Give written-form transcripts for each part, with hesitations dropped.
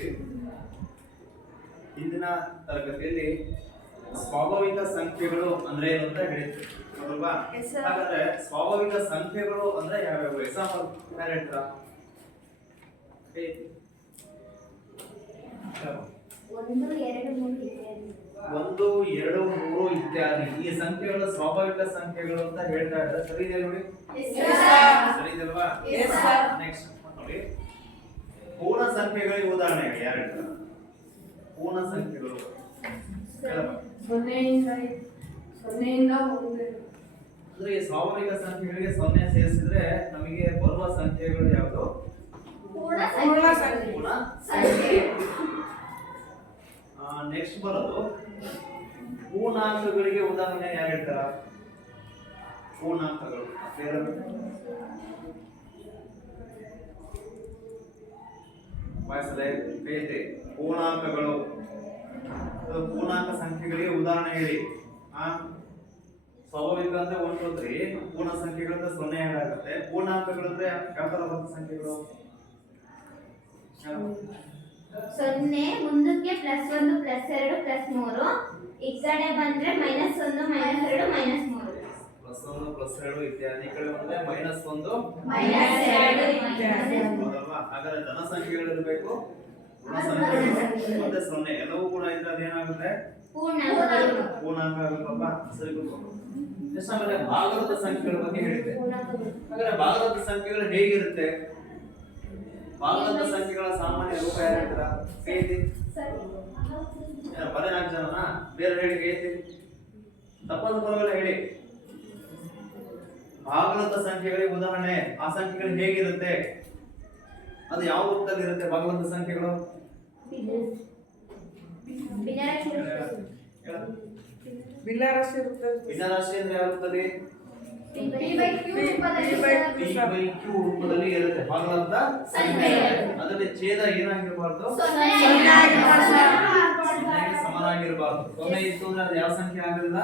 ನೋಡಿ, ಇಂದಿನ ತರಗತಿಯಲ್ಲಿ ಸ್ವಾಭಾವಿಕ ಸಂಖ್ಯೆಗಳು ಅಂದ್ರೆ ಏನು ಅಂತ ಹೇಳಿದ್ವಿ ಅಲ್ವಾ? ಹಾಗಾದ್ರೆ ಸ್ವಾಭಾವಿಕ ಸಂಖ್ಯೆಗಳು ಅಂದ್ರೆ ಯಾವ್ಯಾವ? ಎಕ್ಸಾಂಪಲ್ ಯಾರು ಹೇಳ್ತೀರಾ? ಒಂದು ಎರಡು ಮೂರು ಇತ್ಯಾದಿ ಈ ಸಂಖ್ಯೆಗಳ ಸ್ವಾಭಾವಿಕ ಸಂಖ್ಯೆಗಳು ಅಂತ ಹೇಳ್ತಾ ಇದ್ದಾರೆ. ಸರಿ ಇದೆ ನೋಡಿ? ಸರಿ ಇದಲ್ವಾ? ನೆಕ್ಸ್ಟ್ ನೋಡಿ, ಪೂರ್ಣ ಸಂಖ್ಯೆಗಳಿಗೆ ಉದಾಹರಣೆ ಯಾರು ಹೇಳ್ತಾರೆ? ಪೂರ್ಣ ಸಂಖ್ಯೆಗಳು ಅಂದ್ರೆ ಸ್ವಾಭಾವಿಕ ಸಂಖ್ಯೆಗಳಿಗೆ 0 ಸೇರಿಸಿದ್ರೆ ನಮಗೆ ಬರುವ ಸಂಖ್ಯೆಗಳು ಯಾವುದು? ಪೂರ್ಣ ಸಂಖ್ಯೆ. ನೆಕ್ಸ್ಟ್ ಬರೋದು ಪೂರ್ಣಾಂಕಗಳಿಗೆ ಉದಾಹರಣೆ ಯಾರು ಹೇಳ್ತಾರ? ಪೂರ್ಣಾಂಕಗಳು ಪೂರ್ಣಾಂಕಗಳು ಪೂರ್ಣಾಂಕ ಸಂಖ್ಯೆಗಳಿಗೆ ಉದಾಹರಣೆ ಹೇಳಿ. ಸ್ವಾಭಾವಿಕ ಅಂದ್ರೆ 1 2 3, ಪೂರ್ಣ ಸಂಖ್ಯೆಗಳಿಂದ 0 ಹೇಳಾಗುತ್ತೆ. ಪೂರ್ಣಾಂಕಗಳಂದ್ರೆ ಯಾವ ತರ ಬರುತ್ತೆ ಸಂಖ್ಯೆಗಳು? 0 ಮುಂದಕ್ಕೆ +1 +2 +3, ಈ ಕಡೆ ಬಂದ್ರೆ -1 -2 -3, +1 +2 ಇತ್ಯಾದಿ. ಈ ಕಡೆ ಬಂದ್ರೆ -1 -2 ಹೌದಲ್ವಾ? ಹಾಗಾದ್ರೆ ಧನ ಸಂಖ್ಯೆಗಳಿರಬೇಕು, ಋಣ ಸಂಖ್ಯೆಗಳು ಮತ್ತೆ 0 ಎಲ್ಲವೂ ಕೂಡ ಇದ್ರೆ ಅದೇನಾಗುತ್ತೆ? ಪೂರ್ಣಾಂಕ ಆಗುತ್ತಪ್ಪ. ಸರಿ ಕೂತ್ಕೊಂಡು ನೆಕ್ಸ್ಟ್ ಆಮೇಲೆ ಭಾಗಲಬ್ಧ ಸಂಖ್ಯೆಗಳ ಬಗ್ಗೆ ಹೇಳಿದ್ದೆ. ಹಾಗಾದ್ರೆ ಭಾಗಲಬ್ಧ ಸಂಖ್ಯೆಗಳು ಹೇಗಿರುತ್ತೆ? ಭಾಗಲಬ್ಧ ಸಂಖ್ಯೆಗಳ ಸಾಮಾನ್ಯ ರೂಪ ಯಾರು ಹೇಳ್ತಾರ? ಹೇಳಿ ಬರೀ 4 ಜನನಾ? ಬೇರೆ ಹೇಳಿ ಹೇಳಿ, ತಪ್ಪಾದ ಪರವಾಗಿಲ್ಲ ಹೇಳಿ. ಭಾಗಲಬ್ಧ ಸಂಖ್ಯೆಗಳಿಗೆ ಉದಾಹರಣೆ, ಆ ಸಂಖ್ಯೆಗಳು ಹೇಗಿರುತ್ತೆ? ಅದು ಯಾವ ರೂಪದಲ್ಲಿ ಇರುತ್ತೆ ಭಾಗಲಬ್ಧ ಸಂಖ್ಯೆಗಳು? ಭಿನ್ನರಾಶಿ ಇರುತ್ತೆ. ಭಿನ್ನರಾಶಿ ಅಂದ್ರೆ ಯಾವ ರೂಪದಲ್ಲಿ? p/q ರೂಪದಲ್ಲಿ ಇರುತ್ತೆ ಭಾಗಲಬ್ಧ ಸಂಖ್ಯೆ. ಅದರಲ್ಲಿ ಛೇದ ಏನಾಗಿರಬಾರ್ದು? 0ಗೆ ಸಮನಾಗಿರಬಾರ್ದು. 0 ಇತ್ತು ಅಂದ್ರೆ ಅದು ಯಾವ ಸಂಖ್ಯೆ ಆಗೋದಿಲ್ಲ?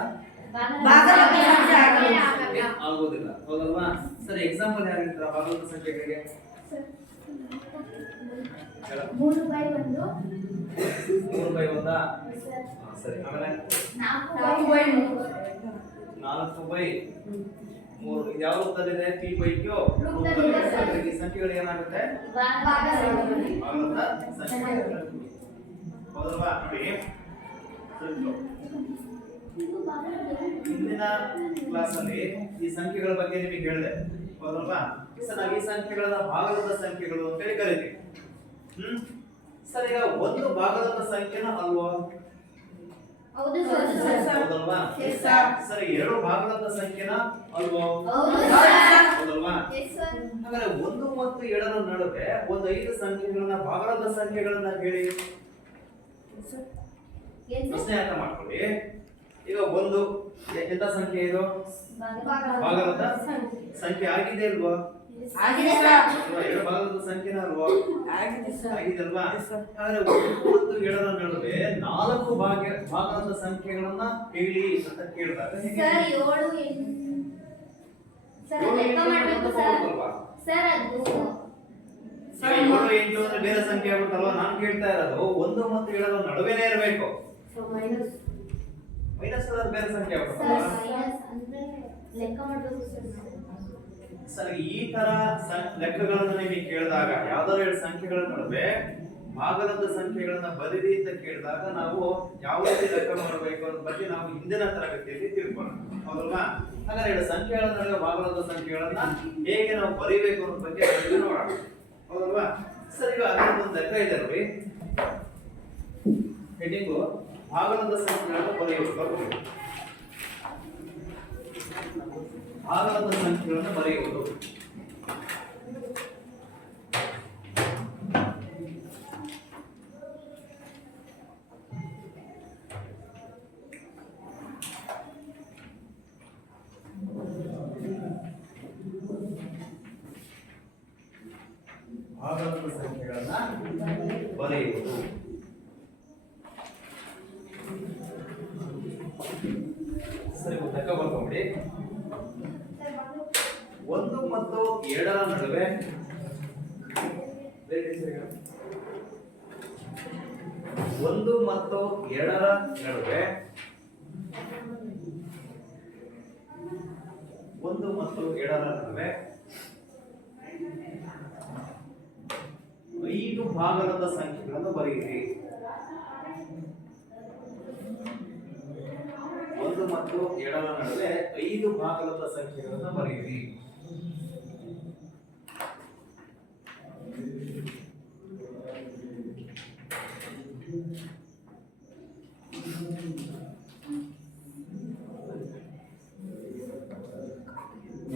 ಆಗೋದಿಲ್ಲ. ಹೌದಲ್ವಾ? ಸರಿ, ಎಕ್ಸಾಂಪಲ್ ಯಾರು ಹೇಳ್ತಾರ ಭಾಗಲಬ್ಧ ಸಂಖ್ಯೆಗಳಿಗೆ? 3/1 3/1. ಸರಿ, ಆಮೇಲೆ 4/3 4/3. ಇದು ಯಾವ ರೂಪದಲ್ಲಿದೆ? p/q ರೂಪದಲ್ಲಿ. ಈ ಸಂಖ್ಯೆಗಳು ಏನಾಗುತ್ತೆ? ಭಾಗಲಬ್ಧ ಸಂಖ್ಯೆ. ಹೌದಲ್ವಾ? ಇಂದಿನ ಕ್ಲಾಸ್ ಅಲ್ಲಿ ಈ ಸಂಖ್ಯೆಗಳ ಬಗ್ಗೆ ನಿಮಗೆ ಹೇಳಿದೆ. ಹೌದಲ್ವಾ? ಸರ್, ನಾವು ಈ ಸಂಖ್ಯೆಗಳನ್ನ ಭಾಗಲಬ್ಧ ಸಂಖ್ಯೆಗಳು ಅಂತ ಹೇಳಿ ಕರಿತೀವಿ. ಸರ್, ಈಗ ಒಂದು ಭಾಗಲಬ್ಧ ಸಂಖ್ಯೆನ ಅಲ್ವಾ? ಹೌದಲ್ವಾ? ಸರಿ, 2 ಭಾಗಲಬ್ಧ ಸಂಖ್ಯೆನ ಅಲ್ವಾ? ಹೌದಲ್ವಾ? ಹಾಗಾದ್ರೆ 1 ಮತ್ತು 7ರ ನಡುವೆ ಒಂದು 5 ಸಂಖ್ಯೆಗಳನ್ನ ಭಾಗಲಬ್ಧ ಸಂಖ್ಯೆಗಳನ್ನ ಹೇಳಿ. ಪ್ರಶ್ನೆ ಅರ್ಥ ಮಾಡ್ಕೊಳ್ಳಿ. ಈಗ 1 ಎಂತ ಸಂಖ್ಯೆ? ಇದು ಭಾಗಲಬ್ಧ ಸಂಖ್ಯೆ ಆಗಿದೆ ಅಲ್ವಾ? 2 ಭಾಗಲಬ್ಧ ಸಂಖ್ಯೆನ ಅಲ್ವಾ? ಆಗಿದಲ್ವಾ? ಆದ್ರೆ 1 ಮತ್ತು 7ರ ನಡುವೆ 4 ಭಾಗಲಬ್ಧ ಸಂಖ್ಯೆಗಳನ್ನ ಹೇಳಿ ಅಂತ ಕೇಳಿದಾಗ 7 8 ಸರ್ ಲೆಕ್ಕ ಮಾಡಬೇಕು ಸರ್. ಅದು 7 8 ಅಂದ್ರೆ ಬೇರೆ ಸಂಖ್ಯೆ ಆಗುತ್ತಲ್ವಾ? ನಾನು ಕೇಳ್ತಾ ಇರೋದು 1 ಮತ್ತು 7ರ ನಡುವೆನೇ ಇರಬೇಕು. ಮೈನಸ್ ಅಂದ್ರೆ ಬೇರೆ ಸಂಖ್ಯೆ ಆಗುತ್ತಲ್ವಾ? ಲೆಕ್ಕ ಮಾಡಬೇಕು ಸರ್, ಈ ತರ ಲೆಕ್ಕಗಳನ್ನು ನಿಮಗೆ ಕೇಳಿದಾಗ ಯಾವ್ದಾದ್ರು 2 ಸಂಖ್ಯೆಗಳ ನಡುವೆ ಭಾಗಲಬ್ಧ ಸಂಖ್ಯೆಗಳನ್ನ ಬರೀರಿ ಅಂತ ಕೇಳಿದಾಗ ನಾವು ಯಾವ ರೀತಿ ಲೆಕ್ಕ ಮಾಡಬೇಕು ಅನ್ನೋದ್ರ ಬಗ್ಗೆ ನಾವು ಹಿಂದಿನ ತರಗತಿಯಲ್ಲಿ ತಿಳ್ಕೊಳ್ಳೋಣ. ಹೌದಲ್ವಾ? ಹಾಗಾದ್ರೆ 2 ಸಂಖ್ಯೆಗಳ ನಡುವೆ ಭಾಗಲಬ್ಧ ಸಂಖ್ಯೆಗಳನ್ನ ಹೇಗೆ ನಾವು ಬರೀಬೇಕು ಅನ್ನೋದ್ರ ಬಗ್ಗೆ ನೋಡೋಣ. ಹೌದಲ್ವಾ? ಸರ್, ಈಗ ಅದೊಂದು ಲೆಕ್ಕ ಇದೆ ನೋಡಿ. ಹೆಡಿಂಗು ಭಾಗಲಬ್ಧ ಸಂಖ್ಯೆಗಳನ್ನು ಬರೆಯುವುದು. ಭಾಗಲಬ್ಧ ಸಂಖ್ಯೆಗಳನ್ನು ಬರೆಯುವುದು. ಭಾಗಲಬ್ಧ ಸಂಖ್ಯೆಗಳನ್ನ ಬರೆಯುವುದು. ಸರಿ, ಲೆಕ್ಕ ಬರ್ಕೊಂಬಿಡಿ. 1 ಮತ್ತು 7ರ ನಡುವೆ 1 ಮತ್ತು 2ರ ನಡುವೆ 1 ಮತ್ತು 2ರ ನಡುವೆ 5 ಭಾಗಲಬ್ಧ ಸಂಖ್ಯೆಗಳನ್ನು ಬರೆಯಿರಿ. 1 ಮತ್ತು 2ರ ನಡುವೆ 5 ಭಾಗಲಬ್ಧ ಸಂಖ್ಯೆಗಳನ್ನು ಬರೆಯಿರಿ.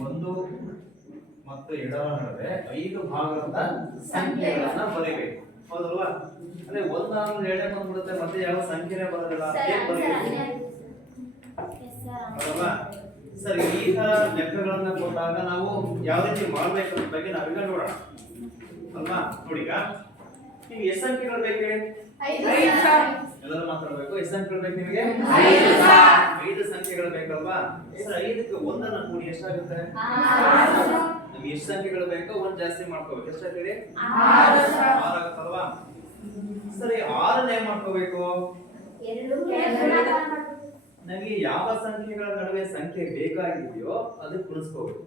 ಒಂದು ಮತ್ತು 2ರ ನಡುವೆ 5 ಭಾಗಲಬ್ಧ ಸಂಖ್ಯೆಗಳನ್ನ ಬರೀಬೇಕು. ಹೌದಲ್ವಾ? ಅದೇ 1 ಆದ್ರೂ 2 ಬಂದ್ಬಿಡುತ್ತೆ, ಮತ್ತೆ ಯಾವ ಸಂಖ್ಯೆನೇ ಬರೋದಿಲ್ಲ. ಹೇಗೆ ಬರೀಬೇಕು? ಹೌದಲ್ವಾ? ಸರಿ, ಈ ತರ ಲೆಕ್ಕಗಳನ್ನ ಕೊಟ್ಟಾಗ ನಾವು ಯಾವ ರೀತಿ ಮಾಡ್ಬೇಕು ಅನ್ನೋ ಬಗ್ಗೆ ನಾವೀಗ ನೋಡೋಣ ಅಲ್ವಾ? ನೋಡಿ, ಈಗ ನಿಮ್ಗೆ ಎಷ್ಟು ಸಂಖ್ಯೆಗಳು ಬೇಕು ಹೇಳಿ? ಎಲ್ಲರೂ ಮಾತಾಡ್ಬೇಕು. ಎಷ್ಟು ಸಂಖ್ಯೆಗಳು ಬೇಕು ನಿಮಗೆ? 5 ಸಂಖ್ಯೆಗಳು ಬೇಕಲ್ವಾ? ಸರ್, 5ಕ್ಕೆ 1ಅನ್ನ ಕೂಡಿ ಎಷ್ಟಾಗುತ್ತೆ? ನಮ್ಗೆ ಎಷ್ಟು ಸಂಖ್ಯೆಗಳು ಬೇಕೋ 1 ಜಾಸ್ತಿ ಮಾಡ್ಕೋಬೇಕು. ಎಷ್ಟಾಗ್ತದೆ? 6 ಆಗುತ್ತಲ್ವಾ? ಸರಿ, 6ನ್ನ ಏನ್ ಮಾಡ್ಕೋಬೇಕು? ನಮಗೆ ಯಾವ ಸಂಖ್ಯೆಗಳ ನಡುವೆ ಸಂಖ್ಯೆ ಬೇಕಾಗಿದೆಯೋ ಅದಕ್ಕೆ ಗುಣಿಸ್ಕೋಬೇಕು.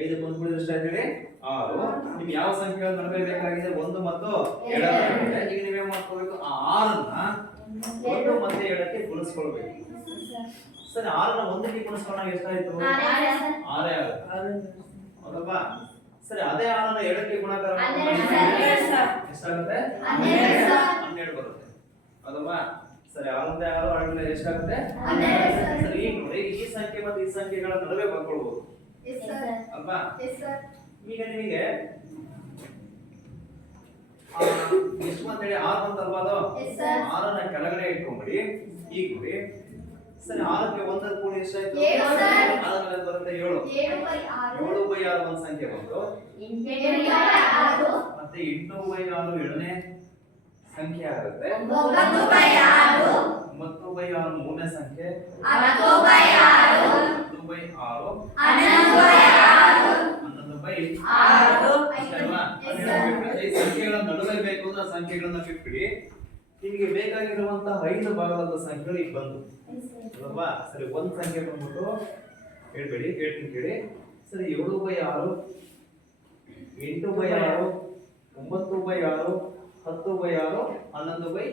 5 ಬಂದ್ಬಿಡಿದ್ರೆ ಎಷ್ಟಾಗಿದೆ? 6. ನಿಮ್ಗೆ ಯಾವ ಸಂಖ್ಯೆಗಳ ನಡುವೆ ಬೇಕಾಗಿದೆ? 1 ಮತ್ತು 2ರ ನಡುವೆ. ಈಗ ನೀವೇನ್ ಮಾಡ್ಕೋಬೇಕು? ಆ 6ನ್ನ 1 ಮತ್ತು 2ಕ್ಕೆ ಗುಣಿಸ್ಕೊಳ್ಬೇಕು. ಸರಿ, 6ನ್ನ 1ಕ್ಕೆ ಗುಣಿಸ್ಕೊಂಡಾಗ ಎಷ್ಟಾಯ್ತು? 6 ಆಗುತ್ತೆ. ಹೌದಲ್ವಾ? ಸರಿ, ಅದೇ 6ನ್ನ 2ಕ್ಕೆ ಗುಣಾಕಾರ ಎಷ್ಟಾಗುತ್ತೆ? 12 ಬರುತ್ತೆ. ಹೌದಲ್ವಾ? ಸರಿ, 6 6 ಎಷ್ಟಾಗುತ್ತೆ? 12. ಸರಿ, ಈಗ ನೋಡಿ, ಈ ಸಂಖ್ಯೆ ಮತ್ತು ಈ ಸಂಖ್ಯೆಗಳ ನಡುವೆ ಬರ್ಕೊಳ್ಬಹುದು ಅಲ್ವಾ? ಈಗ ನಿಮಗೆ ಎಷ್ಟು ಅಂತೇಳಿ 6 ಬಂತಲ್ವಾ? ಅದು 6ನ್ನ ಕೆಳಗಡೆ ಇಟ್ಕೊಂಡ್ಬಿಡಿ. ಈಗ ನೋಡಿ, ಸರಿ, 6ಕ್ಕೆ 1 ಕೂಡಿ ಎಷ್ಟಾಯ್ತು? 6 ಬರುತ್ತೆ 7. 7/6 ಒಂದು ಸಂಖ್ಯೆ ಬಂತು. ಮತ್ತೆ 8/6 ಎರಡನೇ ಸಂಖ್ಯೆ ಆಗುತ್ತೆ. 9/6 ಮೂರನೇ ಸಂಖ್ಯೆ. 10/6 11/6 ಸಂಖ್ಯೆಗಳ ನಡುವೆ ಬೇಕು ಅಂದ್ರೆ ಸಂಖ್ಯೆಗಳನ್ನ ಬಿಟ್ಬಿಡಿ. ನಿಮಗೆ ಬೇಕಾಗಿರುವಂತಹ 5 ಭಾಗದ ಸಂಖ್ಯೆಗಳು ಈಗ ಬಂದು ಅಲ್ವಾ? ಸರಿ, ಒಂದು ಸಂಖ್ಯೆ ಬಂದ್ಬಿಟ್ಟು ಹೇಳ್ಬೇಡಿ, ಹೇಳ್ತೀನಿ ಕೇಳಿ. ಸರಿ, 7/6 8/6 9/6 10/6 11/6.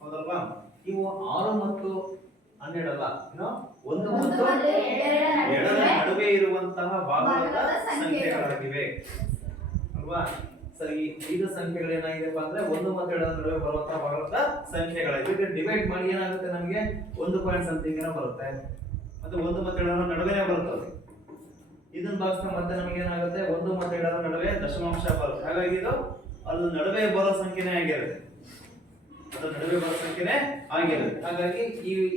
ಹೌದಲ್ವಾ? ಇವು 6 ಮತ್ತು 12 ಅಲ್ಲ, ಇನ್ನು 1 ಮತ್ತು 2ರ ನಡುವೆ ಇರುವಂತಹ ಭಾಗದ ಸಂಖ್ಯೆಗಳಾಗಿವೆ ಅಲ್ವಾ? ಸರಿ, ಈ 5 ಸಂಖ್ಯೆಗಳು ಏನಾಗಿದೆಪ್ಪ ಅಂದ್ರೆ 1 ಮತ್ತು 2ರ ನಡುವೆ ಬರುವಂತಹ ಭಾಗದ ಸಂಖ್ಯೆಗಳಾಗಿವೆ. ಇದಕ್ಕೆ ಡಿವೈಡ್ ಮಾಡಿ ಏನಾಗುತ್ತೆ? ನಮಗೆ 1 ಪಾಯಿಂಟ್ ಸಮಥಿಂಗ್ ಏನೋ ಬರುತ್ತೆ. ಮತ್ತೆ 1 ಮತ್ತು 2ರ ನಡುವೆನೇ ಬರುತ್ತದೆ. ಇದನ್ನ ಭಾಗಿಸಿದ್ರೆ ಮತ್ತೆ ನಮಗೆ ಏನಾಗುತ್ತೆ? 1 ಮತ್ತು 2ರ ನಡುವೆ ದಶಮಾಂಶ ಬರುತ್ತೆ. ಹಾಗಾಗಿ ಇದು ಅದು ನಡುವೆ ಬರೋ ಸಂಖ್ಯೆನೇ ಆಗಿರುತ್ತೆ. ಅದು ನಡುವೆ ಬರೋ ಸಂಖ್ಯೆನೇ ಆಗಿರುತ್ತೆ. ಹಾಗಾಗಿ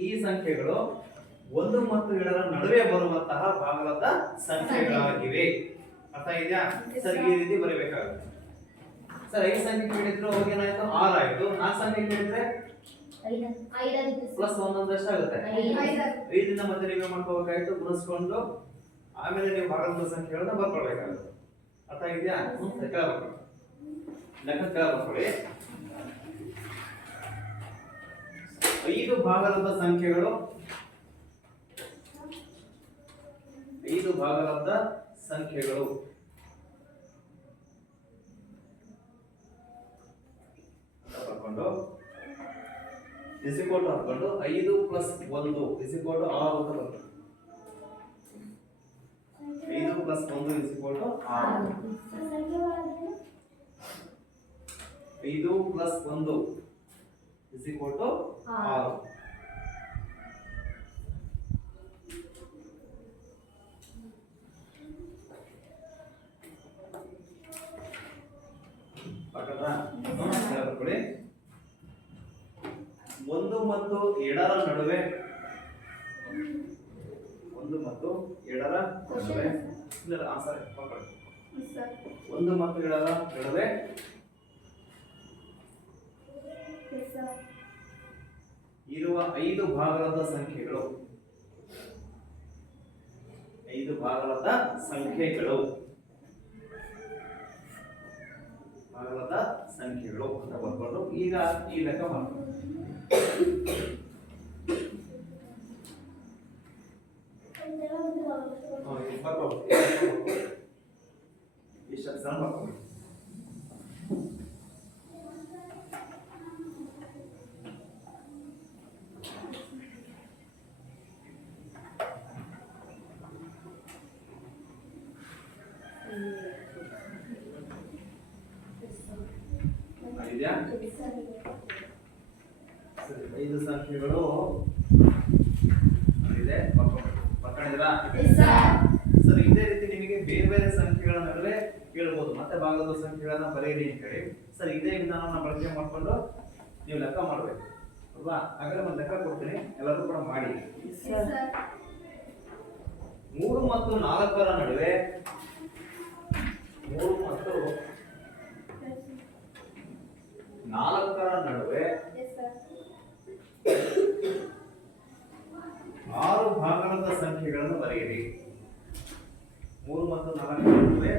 ಈ ಸಂಖ್ಯೆಗಳು 1 ಮತ್ತು 2ರ ನಡುವೆ ಬರುವಂತಹ ಭಾಗಲಬ್ಧ ಸಂಖ್ಯೆಗಳಾಗಿವೆ. ಅರ್ಥ ಇದೆಯಾ? ಸರಿ, ಈ ರೀತಿ ಬರೀಬೇಕಾಗುತ್ತೆ. ಸರ್, 5 ಸಂಖ್ಯೆ ಕೇಳಿದ್ರು ಅವಾಗ ಏನಾಯ್ತು? 6 ಆಯ್ತು. 4 ಸಂಖ್ಯೆ ಕೇಳಿದ್ರೆ ಪ್ಲಸ್ 1 ಎಷ್ಟಾಗುತ್ತೆ? 5ರಿಂದ ಮತ್ತೆ ನೀವೇ ಮಾಡ್ಕೋಬೇಕಾಯ್ತು, ಗುಣಿಸ್ಕೊಂಡು ಆಮೇಲೆ ನೀವು ಭಾಗಲಬ್ಧ ಸಂಖ್ಯೆಗಳನ್ನ ಬರ್ಕೊಳ್ಬೇಕಾಗುತ್ತೆ. ಅರ್ಥ ಇದೆಯಾ? ಲೆಕ್ಕ ಬರ್ಕೊಳ್ಳಿ. 5 ಭಾಗಲಬ್ಧ ಸಂಖ್ಯೆಗಳು 5 ಭಾಗಲಬ್ಧ ಸಂಖ್ಯೆಗಳು ಹಾಕೊಂಡು ಇಸಿಕೋಟ್ ಹಾಕೊಂಡು 5 + 1 ಇಸಿಕೋಟ್ 6 ಅಂತ ಬರುತ್ತೆ. 5 + 1 ಇಸಿಕೋಟ್ 6. 5 + 1 ಇಸಿಕೋಟ್ 6. ಬರ್ಕೊಳ್ಳಿ. 1 ಮತ್ತು 2ರ ನಡುವೆ 1 ಮತ್ತು 2ರ ನಡುವೆ 1 ಮತ್ತು 2ರ ನಡುವೆ ಇರುವ 5 ಭಾಗಲಬ್ಧ ಸಂಖ್ಯೆಗಳು 5 ಭಾಗಲಬ್ಧ ಸಂಖ್ಯೆಗಳು ಭಾಗಲಬ್ಧ ಸಂಖ್ಯೆಗಳು ಅಂತ ಬರ್ಕೊಂಡು ಈಗ ಈ ಲೆಕ್ಕ ಮಾಡ್ಕೊಂಡು ಇಷ್ಟು ಅಕ್ಷರ ಬರ್ಕೊಂಡು ಇದೆಯಾ? ಸರಿ, 5 ಸಂಖ್ಯೆಗಳು ಇದೆ ಬರ್ಕೊಂಡಿದ್ದೀರಾ? ಸರಿ, ಇದೇ ರೀತಿ ನಿಮಗೆ ಬೇರೆ ಬೇರೆ ಸಂಖ್ಯೆಗಳ ನಡುವೆ ಕೇಳಬಹುದು ಮತ್ತೆ ಭಾಗದ ಸಂಖ್ಯೆಗಳನ್ನ ಬರೆಯಿರಿ ಅಂತ ಹೇಳಿ. ಸರಿ, ಇದೇ ವಿಧಾನವನ್ನ ಬಳಕೆ ಮಾಡಿಕೊಂಡು ನೀವು ಲೆಕ್ಕ ಮಾಡಬೇಕು ಅಲ್ವಾ? ಹಾಗಾದ್ರೆ ಒಂದು ಲೆಕ್ಕ ಕೊಡ್ತೀನಿ, ಎಲ್ಲರೂ ಕೂಡ ಮಾಡಿ. 3 ಮತ್ತು 4ರ ನಡುವೆ 3 ಮತ್ತು 4ರ ನಡುವೆ 6 ಭಾಗಲಬ್ಧ ಸಂಖ್ಯೆಗಳನ್ನು ಬರೆಯಿರಿ. 3 ಮತ್ತು 4ರ ನಡುವೆ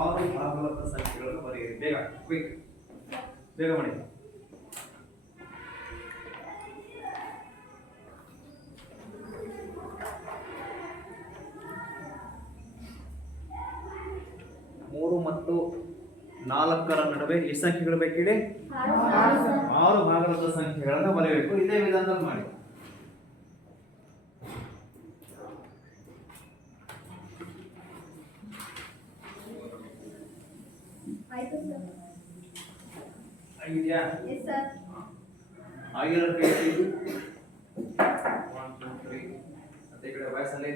6 ಭಾಗಲಬ್ಧ ಸಂಖ್ಯೆಗಳನ್ನು ಬರೆಯಿರಿ. ಬೇಗ ಕ್ವಿಕ್, ಬೇಗ ಮಾಡಿ. ಮೂರು ಮತ್ತು 4ರ ನಡುವೆ ಎಷ್ಟು ಸಂಖ್ಯೆಗಳು ಬೇಕಿದೆ? 6 ಭಾಗಲಬ್ಧ ಸಂಖ್ಯೆಗಳನ್ನು ಬರೆಯಬೇಕು. ಇದೇ ವಿಧಾನದಲ್ಲಿ ಮಾಡಿ. ಆಗಿದೆಯಾ? ಆಗಿರೋ ಕೇಳಿ 1 2 3 ಮತ್ತೆ ಈ ಕಡೆ ವಯಸ್ಸಲ್ಲಿ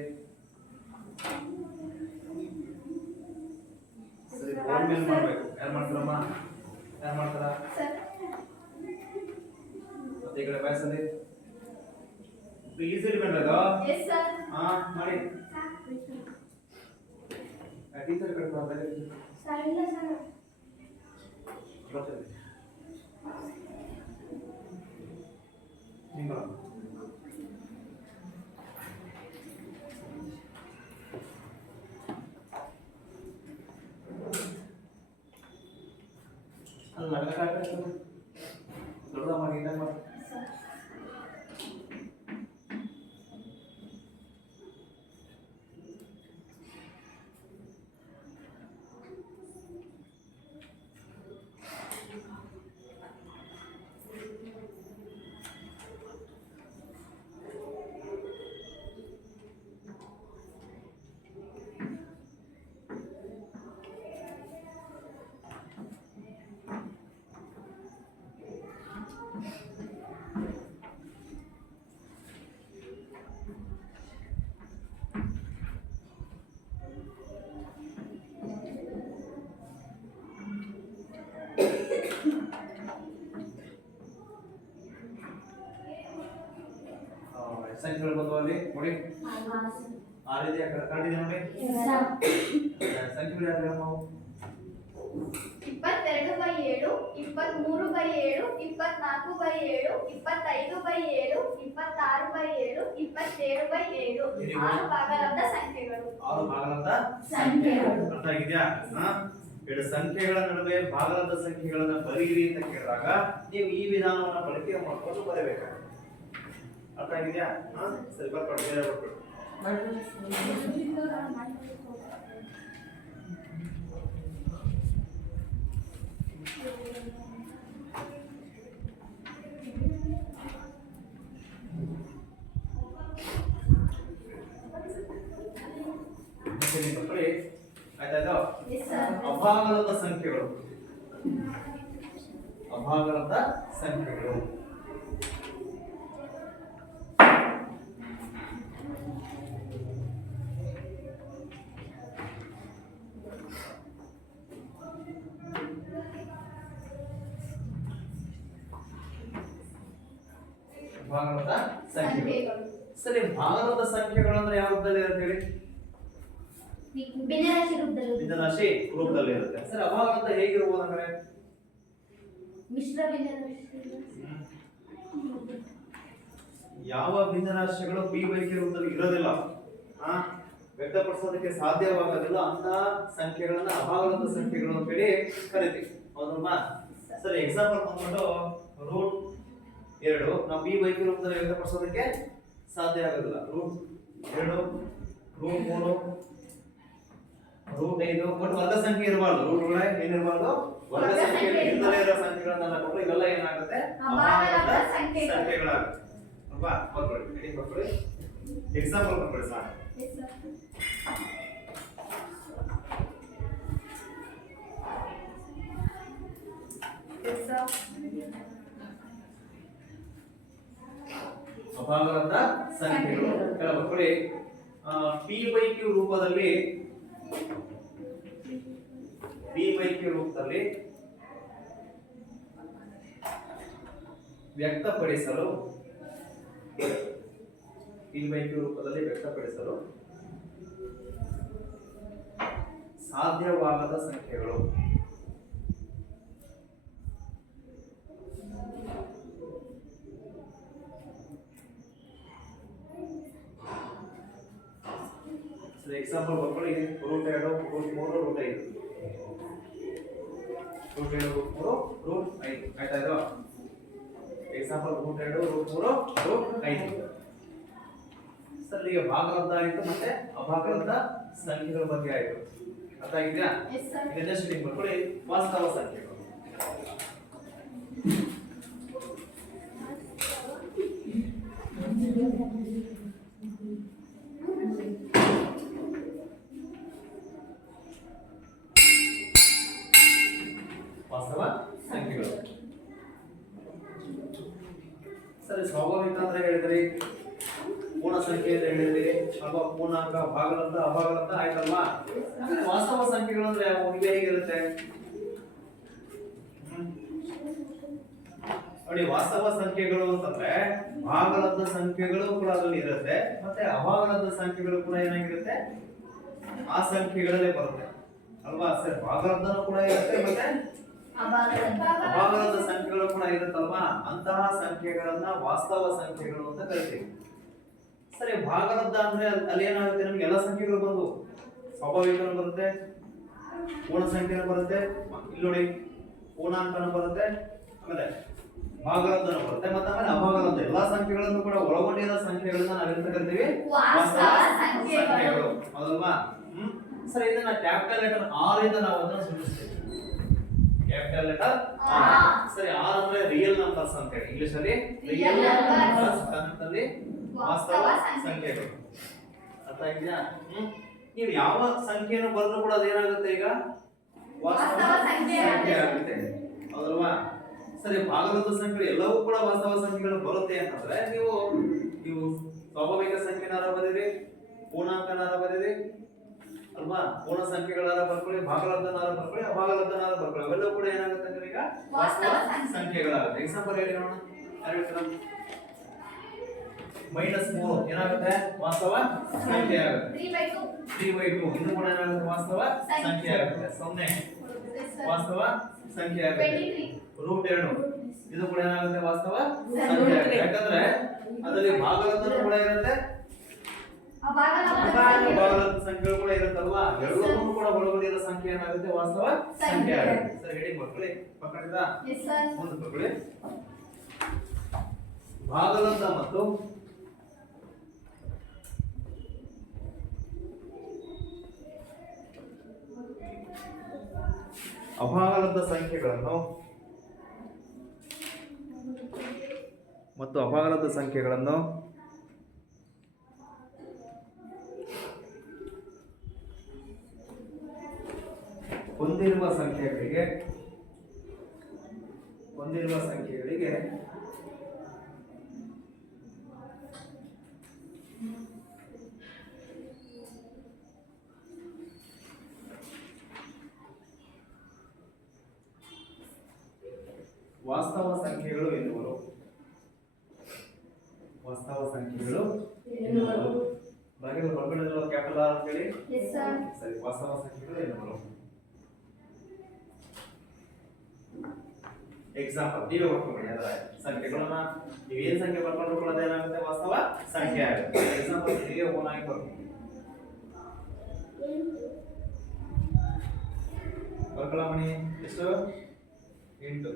ಸರಿ ಫೋನ್ ಮೇಲ್ ಮಾಡಬೇಕು. ಯಾರು ಮಾಡ್ತಾರಮ್ಮ? ಯಾರು ಮಾಡ್ತಾರ? ಮತ್ತೆ ಈ ಕಡೆ ವಯಸ್ಸಲ್ಲಿ ಈಸಿಲಿ ಮಾಡಬೇಕು. ಹಾ ಮಾಡಿ. ಟೀಚರ್ ಕಡೆ ಬರ್ತಾರೆ. ಬರ್ತಾರೆ ನಿಂಗ ಅಲ್ಲ ದೊಡ್ಡ ಮಾಡಿ ಇದ್ದಾಗ ಮಾಡಿ. ಸಂಖ್ಯೆಗಳು ಬಂದವು ಅಲ್ಲಿ ನೋಡಿ. 6 ಇದೆ ಕರೆಕ್ಟ್ ಇದೆ ನೋಡಿ. ಸಂಖ್ಯೆಗಳು ಯಾರು ನಾವು 22/7, 23/7, 24/7, 25/7, 26/7, 27/7 6 ಭಾಗಲಬ್ಧ ಸಂಖ್ಯೆಗಳು. 6 ಭಾಗಲಬ್ಧ ಸಂಖ್ಯೆಗಳು ಅರ್ಥ ಆಗಿದೆಯಾ? ಎರಡು ಸಂಖ್ಯೆಗಳ ನಡುವೆ ಭಾಗಲಬ್ಧ ಸಂಖ್ಯೆಗಳನ್ನ ಬರೀರಿ ಅಂತ ಕೇಳಿದಾಗ ನೀವು ಈ ವಿಧಾನವನ್ನ ಬಳಕೆ ಮಾಡಿಕೊಂಡು ಬರಬೇಕಾಗುತ್ತೆ. ಅರ್ಥ ಆಗಿದೆಯಾ? ಸರಿ, ಬರ್ಕೊಡಿ, ಬೇರೆ ಬರ್ಕೊಡಿ. ಬರ್ಕೊಳ್ಳಿ, ಆಯ್ತಾಯ್ತು? ಅಭಾಗಲಬ್ಧ ಸಂಖ್ಯೆಗಳು. ಅಭಾಗಲಬ್ಧ ಸಂಖ್ಯೆಗಳು ಭಾಗಲಬ್ಧ ಸಂಖ್ಯೆಗಳು. ಸರಿ, ಭಾಗಲಬ್ಧ ಸಂಖ್ಯೆಗಳು ಅಂದ್ರೆ ಯಾವ ರೂಪದಲ್ಲಿ ಇರುತ್ತೆ ಹೇಳಿ? ಭಿನ್ನರಾಶಿ ರೂಪದಲ್ಲಿ. ಭಿನ್ನರಾಶಿ ರೂಪದಲ್ಲಿ ಇರುತ್ತೆ. ಸರಿ, ಅಭಾಗಲಬ್ಧ ಹೇಗಿರಬಹುದು ಅಂದ್ರೆ ಮಿಶ್ರ ಭಿನ್ನರಾಶಿ. ಯಾವ ಭಿನ್ನರಾಶಿಗಳು p/q ರೂಪದಲ್ಲಿ ಇರೋದಿಲ್ಲ, ವ್ಯಕ್ತಪಡಿಸೋದಕ್ಕೆ ಸಾಧ್ಯವಾಗೋದಿಲ್ಲ ಅಂತ ಸಂಖ್ಯೆಗಳನ್ನ ಅಭಾಗಲಬ್ಧ ಸಂಖ್ಯೆಗಳು ಅಂತ ಹೇಳಿ ಕರಿತೀವಿ. ಹೌದಲ್ವಾ? ಸರಿ, ಎಕ್ಸಾಂಪಲ್ ಬಂದ್ಬಿಟ್ಟು ರೂಟ್ 2 ನಾವು b ಬೈ q ರೂಪದಲ್ಲಿ ವ್ಯಕ್ತಪಡಿಸೋದಕ್ಕೆ ಸಾಧ್ಯ ಆಗೋದಿಲ್ಲ. ರೂಟ್ 2 ರೂಟ್ 3 ರೂಟ್ 5 ಬಟ್ ವರ್ಗ ಸಂಖ್ಯೆ ಇರಬಾರ್ದು. ರೂಟ್ ಒಳಗೆ ಏನಿರಬಾರ್ದು? ವರ್ಗ ಸಂಖ್ಯೆ ಇಲ್ಲದೆ ಇರೋ ಸಂಖ್ಯೆಗಳನ್ನ ಕೊಟ್ಟರೆ ಇವೆಲ್ಲ ಏನಾಗುತ್ತೆ? ಅಭಾಗಲಬ್ಧ ಸಂಖ್ಯೆಗಳಾಗುತ್ತೆ ಅಲ್ವಾ? ಬರ್ಕೊಳ್ಳಿ, ಹೇಳಿ ಬರ್ಕೊಳ್ಳಿ. ಎಕ್ಸಾಂಪಲ್ ಬರ್ಕೊಳ್ಳಿ sir. Yes, sir. Yes, sir. ಅಭಾಗಲಬ್ಧ ಸಂಖ್ಯೆಗಳು ಕೆಳ ಬರ್ಕೊಳ್ಳಿ. p ಬೈ q ರೂಪದಲ್ಲಿ ವ್ಯಕ್ತಪಡಿಸಲು ಸಾಧ್ಯವಾಗದ ಸಂಖ್ಯೆಗಳು. ಎಕ್ಸಾಂಪಲ್ ಬರ್ಕೊಳ್ಳಿ. Root 2 root 3 root 5 root 2 root 3 root 5 ಆಯ್ತಾ? ಇದು example root 2 root 3 root 5. Sir, ಈಗ ಭಾಗಲಬ್ಧ ಆಯಿತು ಮತ್ತೆ ಅಭಾಗಲಬ್ಧ ಸಂಖ್ಯೆಗಳ ಬಗ್ಗೆ ಆಯಿತು. ಅರ್ಥ ಆಗಿದೆಯಾ? Yes, sir. ಈಗ ನೆಕ್ಸ್ಟ್ ನೀವು ಬರ್ಕೊಳ್ಳಿ ವಾಸ್ತವ ಸಂಖ್ಯೆಗಳು. ವಾಸ್ತವ ಸಂಖ್ಯೆಗಳು. ಸರಿ, ಸ್ವಾಭಾವಿಕ ಅಂದ್ರೆ ಹೇಳಿದ್ರಿ, ಪೂರ್ಣ ಸಂಖ್ಯೆ ಅಂತ ಹೇಳಿದ್ರಿ ಅಲ್ವಾ? ಪೂರ್ಣಾಂಕ, ಭಾಗಲಬ್ಧ, ಅಭಾಗಲಬ್ಧ ಆಯ್ತಲ್ವಾ? ಆಮೇಲೆ ವಾಸ್ತವ ಸಂಖ್ಯೆಗಳು ಅಂದ್ರೆ ಯಾವ ಇವೆ ಹೇಗಿರುತ್ತೆ ನೋಡಿ. ವಾಸ್ತವ ಸಂಖ್ಯೆಗಳು ಅಂತಂದ್ರೆ ಭಾಗಲಬ್ಧ ಸಂಖ್ಯೆಗಳು ಕೂಡ ಅದರಲ್ಲಿ ಇರುತ್ತೆ, ಮತ್ತೆ ಅಭಾಗಲಬ್ಧ ಸಂಖ್ಯೆಗಳು ಕೂಡ ಏನಾಗಿರುತ್ತೆ? ಆ ಸಂಖ್ಯೆಗಳಲ್ಲೇ ಬರುತ್ತೆ ಅಲ್ವಾ? ಸರಿ, ಭಾಗಲಬ್ಧನೂ ಕೂಡ ಇರುತ್ತೆ ಮತ್ತೆ ಅಭಾಗಲಬ್ಧ ಸಂಖ್ಯೆಗಳು ಕೂಡ ಇರುತ್ತಲ್ವಾ? ಅಂತಹ ಸಂಖ್ಯೆಗಳನ್ನ ವಾಸ್ತವ ಸಂಖ್ಯೆಗಳು ಅಂತ ಕರಿತೀವಿ. ಸರಿ, ಭಾಗಲಬ್ಧ ಅಂದ್ರೆ ಅಲ್ಲಿ ಏನಾಗುತ್ತೆ? ನಮ್ಗೆ ಎಲ್ಲ ಸಂಖ್ಯೆಗಳು ಬಂದು ಸ್ವಾಭಾವಿಕನೂ ಬರುತ್ತೆ, ಪೂರ್ಣ ಸಂಖ್ಯೆನೂ ಬರುತ್ತೆ, ಇಲ್ಲಿ ನೋಡಿ ಪೂರ್ಣಾಂಕನೂ ಬರುತ್ತೆ, ಆಮೇಲೆ ಭಾಗಲಬ್ಧನೂ ಬರುತ್ತೆ, ಮತ್ತೆ ಆಮೇಲೆ ಅಭಾಗಲಬ್ಧ ಎಲ್ಲಾ ಸಂಖ್ಯೆಗಳನ್ನು ಕೂಡ ಒಳಗೊಂಡಿರೋ ಸಂಖ್ಯೆಗಳನ್ನ ನಾವೆಂತ ಕರಿತೀವಿ? ವಾಸ್ತವ ಸಂಖ್ಯೆಗಳು. ಹೌದಲ್ವಾ? ಸರಿ, ಇದನ್ನ ಕ್ಯಾಪಿಟಲ್ ಲೆಟರ್ ಆರ್ ಇಂದ ನಾವು ಅದನ್ನ ಸೂಚಿಸ್ತೀವಿ. Capital letter R. ಸರಿ, ಆರ್ ಅಂದ್ರೆ ರಿಯಲ್ ನಂಬರ್ಸ್ ಅಂತ ಹೇಳಿ ಇಂಗ್ಲಿಷ್ ಅಲ್ಲಿ ರಿಯಲ್ ನಂಬರ್ಸ್, ಕನ್ನಡದಲ್ಲಿ ವಾಸ್ತವ ಸಂಖ್ಯೆಗಳು. ಅರ್ಥ ಆಗಿದೆಯಾ? ನೀವು ಯಾವ ಸಂಖ್ಯೆಯನ್ನು ಬರೆದ್ರು ಕೂಡ ಅದೇನಾಗುತ್ತೆ? ಈಗ ವಾಸ್ತವ ಸಂಖ್ಯೆ ಆಗುತ್ತೆ. ಹೌದಲ್ವಾ? ಸರಿ, ಭಾಗಲಬ್ಧ ಸಂಖ್ಯೆಗಳು ಎಲ್ಲವೂ ಕೂಡ ವಾಸ್ತವ ಸಂಖ್ಯೆಗಳು ಬರುತ್ತೆ ಅಂತಂದ್ರೆ ನೀವು ಸ್ವಾಭಾವಿಕ ಸಂಖ್ಯೆನಾರ ಬರೀರಿ, ಪೂರ್ಣಾಂಕನಾರ ಬರೀರಿ ಅಲ್ವಾ? ಪೂರ್ಣ ಸಂಖ್ಯೆಗಳಾರ ಬರ್ಕೊಳ್ಳಿ, ಭಾಗಲಬ್ಧನಾರ ಬರ್ಕೊಳ್ಳಿ, ಅಭಾಗಲಬ್ಧನಾರ ಬರ್ಕೊಳ್ಳಿ, ಅವೆಲ್ಲವೂ ಕೂಡ ಏನಾಗುತ್ತೆ ಅಂದ್ರೆ ಈಗ ವಾಸ್ತವ ಸಂಖ್ಯೆಗಳಾಗುತ್ತೆ. ಎಕ್ಸಾಂಪಲ್ ಹೇಳಿ ನೋಡೋಣ. ಯಾರು ಹೇಳ್ತೀರಾ? -3 ಏನಾಗುತ್ತೆ? ವಾಸ್ತವ ಸಂಖ್ಯೆ ಆಗುತ್ತೆ. 3/2 ಇದು ಕೂಡ ಏನಾಗುತ್ತೆ? ವಾಸ್ತವ ಸಂಖ್ಯೆ ಆಗುತ್ತೆ. 0 ವಾಸ್ತವ ಸಂಖ್ಯೆ ಆಗುತ್ತೆ. ರೂಟ್ 2 ಇದು ಕೂಡ ಏನಾಗುತ್ತೆ? ವಾಸ್ತವ ಸಂಖ್ಯೆ ಆಗುತ್ತೆ. ಯಾಕಂದ್ರೆ ಅದರಲ್ಲಿ ಭಾಗಲಬ್ಧ ಕೂಡ ಇರುತ್ತೆ, ಅಭಾಗಲಬ್ಧ ಸಂಖ್ಯೆಗಳು ಕೂಡ ಇರುತ್ತಲ್ವಾ? ಎಲ್ಲವನ್ನೂ ಕೂಡ ಒಳಗೊಂಡಿರೋ ಸಂಖ್ಯೆ ಏನಾಗುತ್ತೆ? ವಾಸ್ತವ ಸಂಖ್ಯೆ ಆಗುತ್ತೆ. ಸರಿ, ಹೇಳಿ ಮಕ್ಕಳೇ, ಪಕ್ಕಡಿದ ಮುಂದೆ ಮಕ್ಕಳೇ. ಭಾಗಲಬ್ಧ ಮತ್ತು ಅಭಾಗಲಬ್ಧ ಸಂಖ್ಯೆಗಳನ್ನು ಹೊಂದಿರುವ ಸಂಖ್ಯೆಗಳಿಗೆ ವಾಸ್ತವ ಸಂಖ್ಯೆಗಳು ಎನ್ನುವರು. ಬಾಗಿಲು ಹೊರಗಡೆ ಕ್ಯಾಪಿಟಲ್ ಆರ್ ಅಂತ ಹೇಳಿ. ಸರಿ, ವಾಸ್ತವ ಸಂಖ್ಯೆಗಳು ಎನ್ನುವರು. ಎಕ್ಸಾಂಪಲ್ ನೀವೇ ಬರ್ಕೊಂಡ್ಬಿಡಿ. ಅದರ ಸಂಖ್ಯೆಗಳನ್ನ ನೀವೇನ್ ಸಂಖ್ಯೆ ಬರ್ಕೊಂಡ್ರು ಕೂಡ ಅದೇನಾಗುತ್ತೆ? ವಾಸ್ತವ ಸಂಖ್ಯೆ ಆಗುತ್ತೆ. ಎಕ್ಸಾಂಪಲ್ ನೀವೇ ಓನ್ ಆಗಿ ಬರ್ಕೊಳ್ಳ ಮಣಿ ಎಷ್ಟು? 8.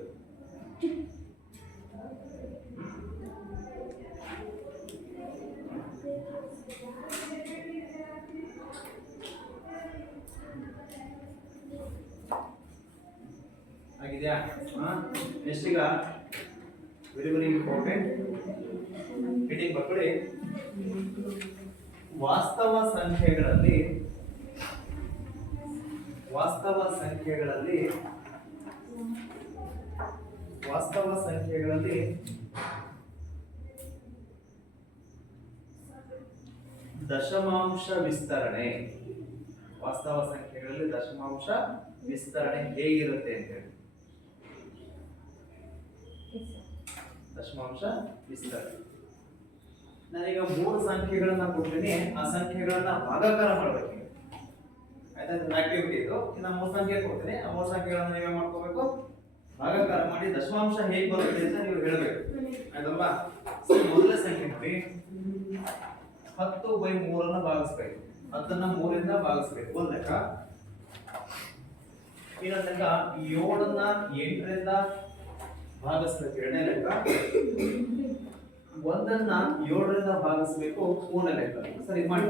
ಆಗಿದೆಯಾ? ನೆಕ್ಸ್ಟ್ ಈಗ ವೆರಿ ವೆರಿ ಇಂಪಾರ್ಟೆಂಟ್ ಹೆಡಿಂಗ್ ಬರ್ಕೊಳ್ಳಿ. ವಾಸ್ತವ ಸಂಖ್ಯೆಗಳಲ್ಲಿ ದಶಮಾಂಶ ವಿಸ್ತರಣೆ. ವಾಸ್ತವ ಸಂಖ್ಯೆಗಳಲ್ಲಿ ದಶಮಾಂಶ ವಿಸ್ತರಣೆ ಹೇಗಿರುತ್ತೆ ಅಂತ ಹೇಳಿ. ದಶಮಾಂಶ ವಿಸ್ತರಣೆ ನಾನೀಗ 3 ಸಂಖ್ಯೆಗಳನ್ನ ಕೊಡ್ತೀನಿ. ಆ ಸಂಖ್ಯೆಗಳನ್ನ ಭಾಗಾಕಾರ ಮಾಡ್ಬೇಕು. ಆಯ್ತಾ? ಆಕ್ಟಿವಿಟಿ ಇದು. ಇನ್ನು 3 ಸಂಖ್ಯೆ ಕೊಡ್ತೀನಿ. ಆ 3 ಸಂಖ್ಯೆಗಳನ್ನ ನೀವೇ ಮಾಡ್ಕೋಬೇಕು, ಭಾಗಾಕಾರ ಮಾಡಿ ದಶಮಾಂಶ ಹೇಗೆ ಬರುತ್ತೆ ಅಂತ ನೀವು ಹೇಳಬೇಕು. ಆಯ್ತಲ್ವಾ? ಮೊದಲನೇ ಸಂಖ್ಯೆ ನೋಡಿ, 10/3 ಅನ್ನ ಭಾಗಿಸ್ಬೇಕು. 10 ಅನ್ನ 3 ಇಂದ ಭಾಗಿಸ್ಬೇಕು, ಒಂದ್ ಲೆಕ್ಕ. ಇನ್ನೊಂದ್ ಲೆಕ್ಕ 7 ಅನ್ನ 8 ರಿಂದ ಭಾಗಿಸ್ಬೇಕು, ಎರಡನೇ ಲೆಕ್ಕ. 1 ಅನ್ನ 7 ರಿಂದ ಭಾಗಿಸ್ಬೇಕು, ಮೂರನೇ ಲೆಕ್ಕ. ಸರಿ ಮಾಡಿ.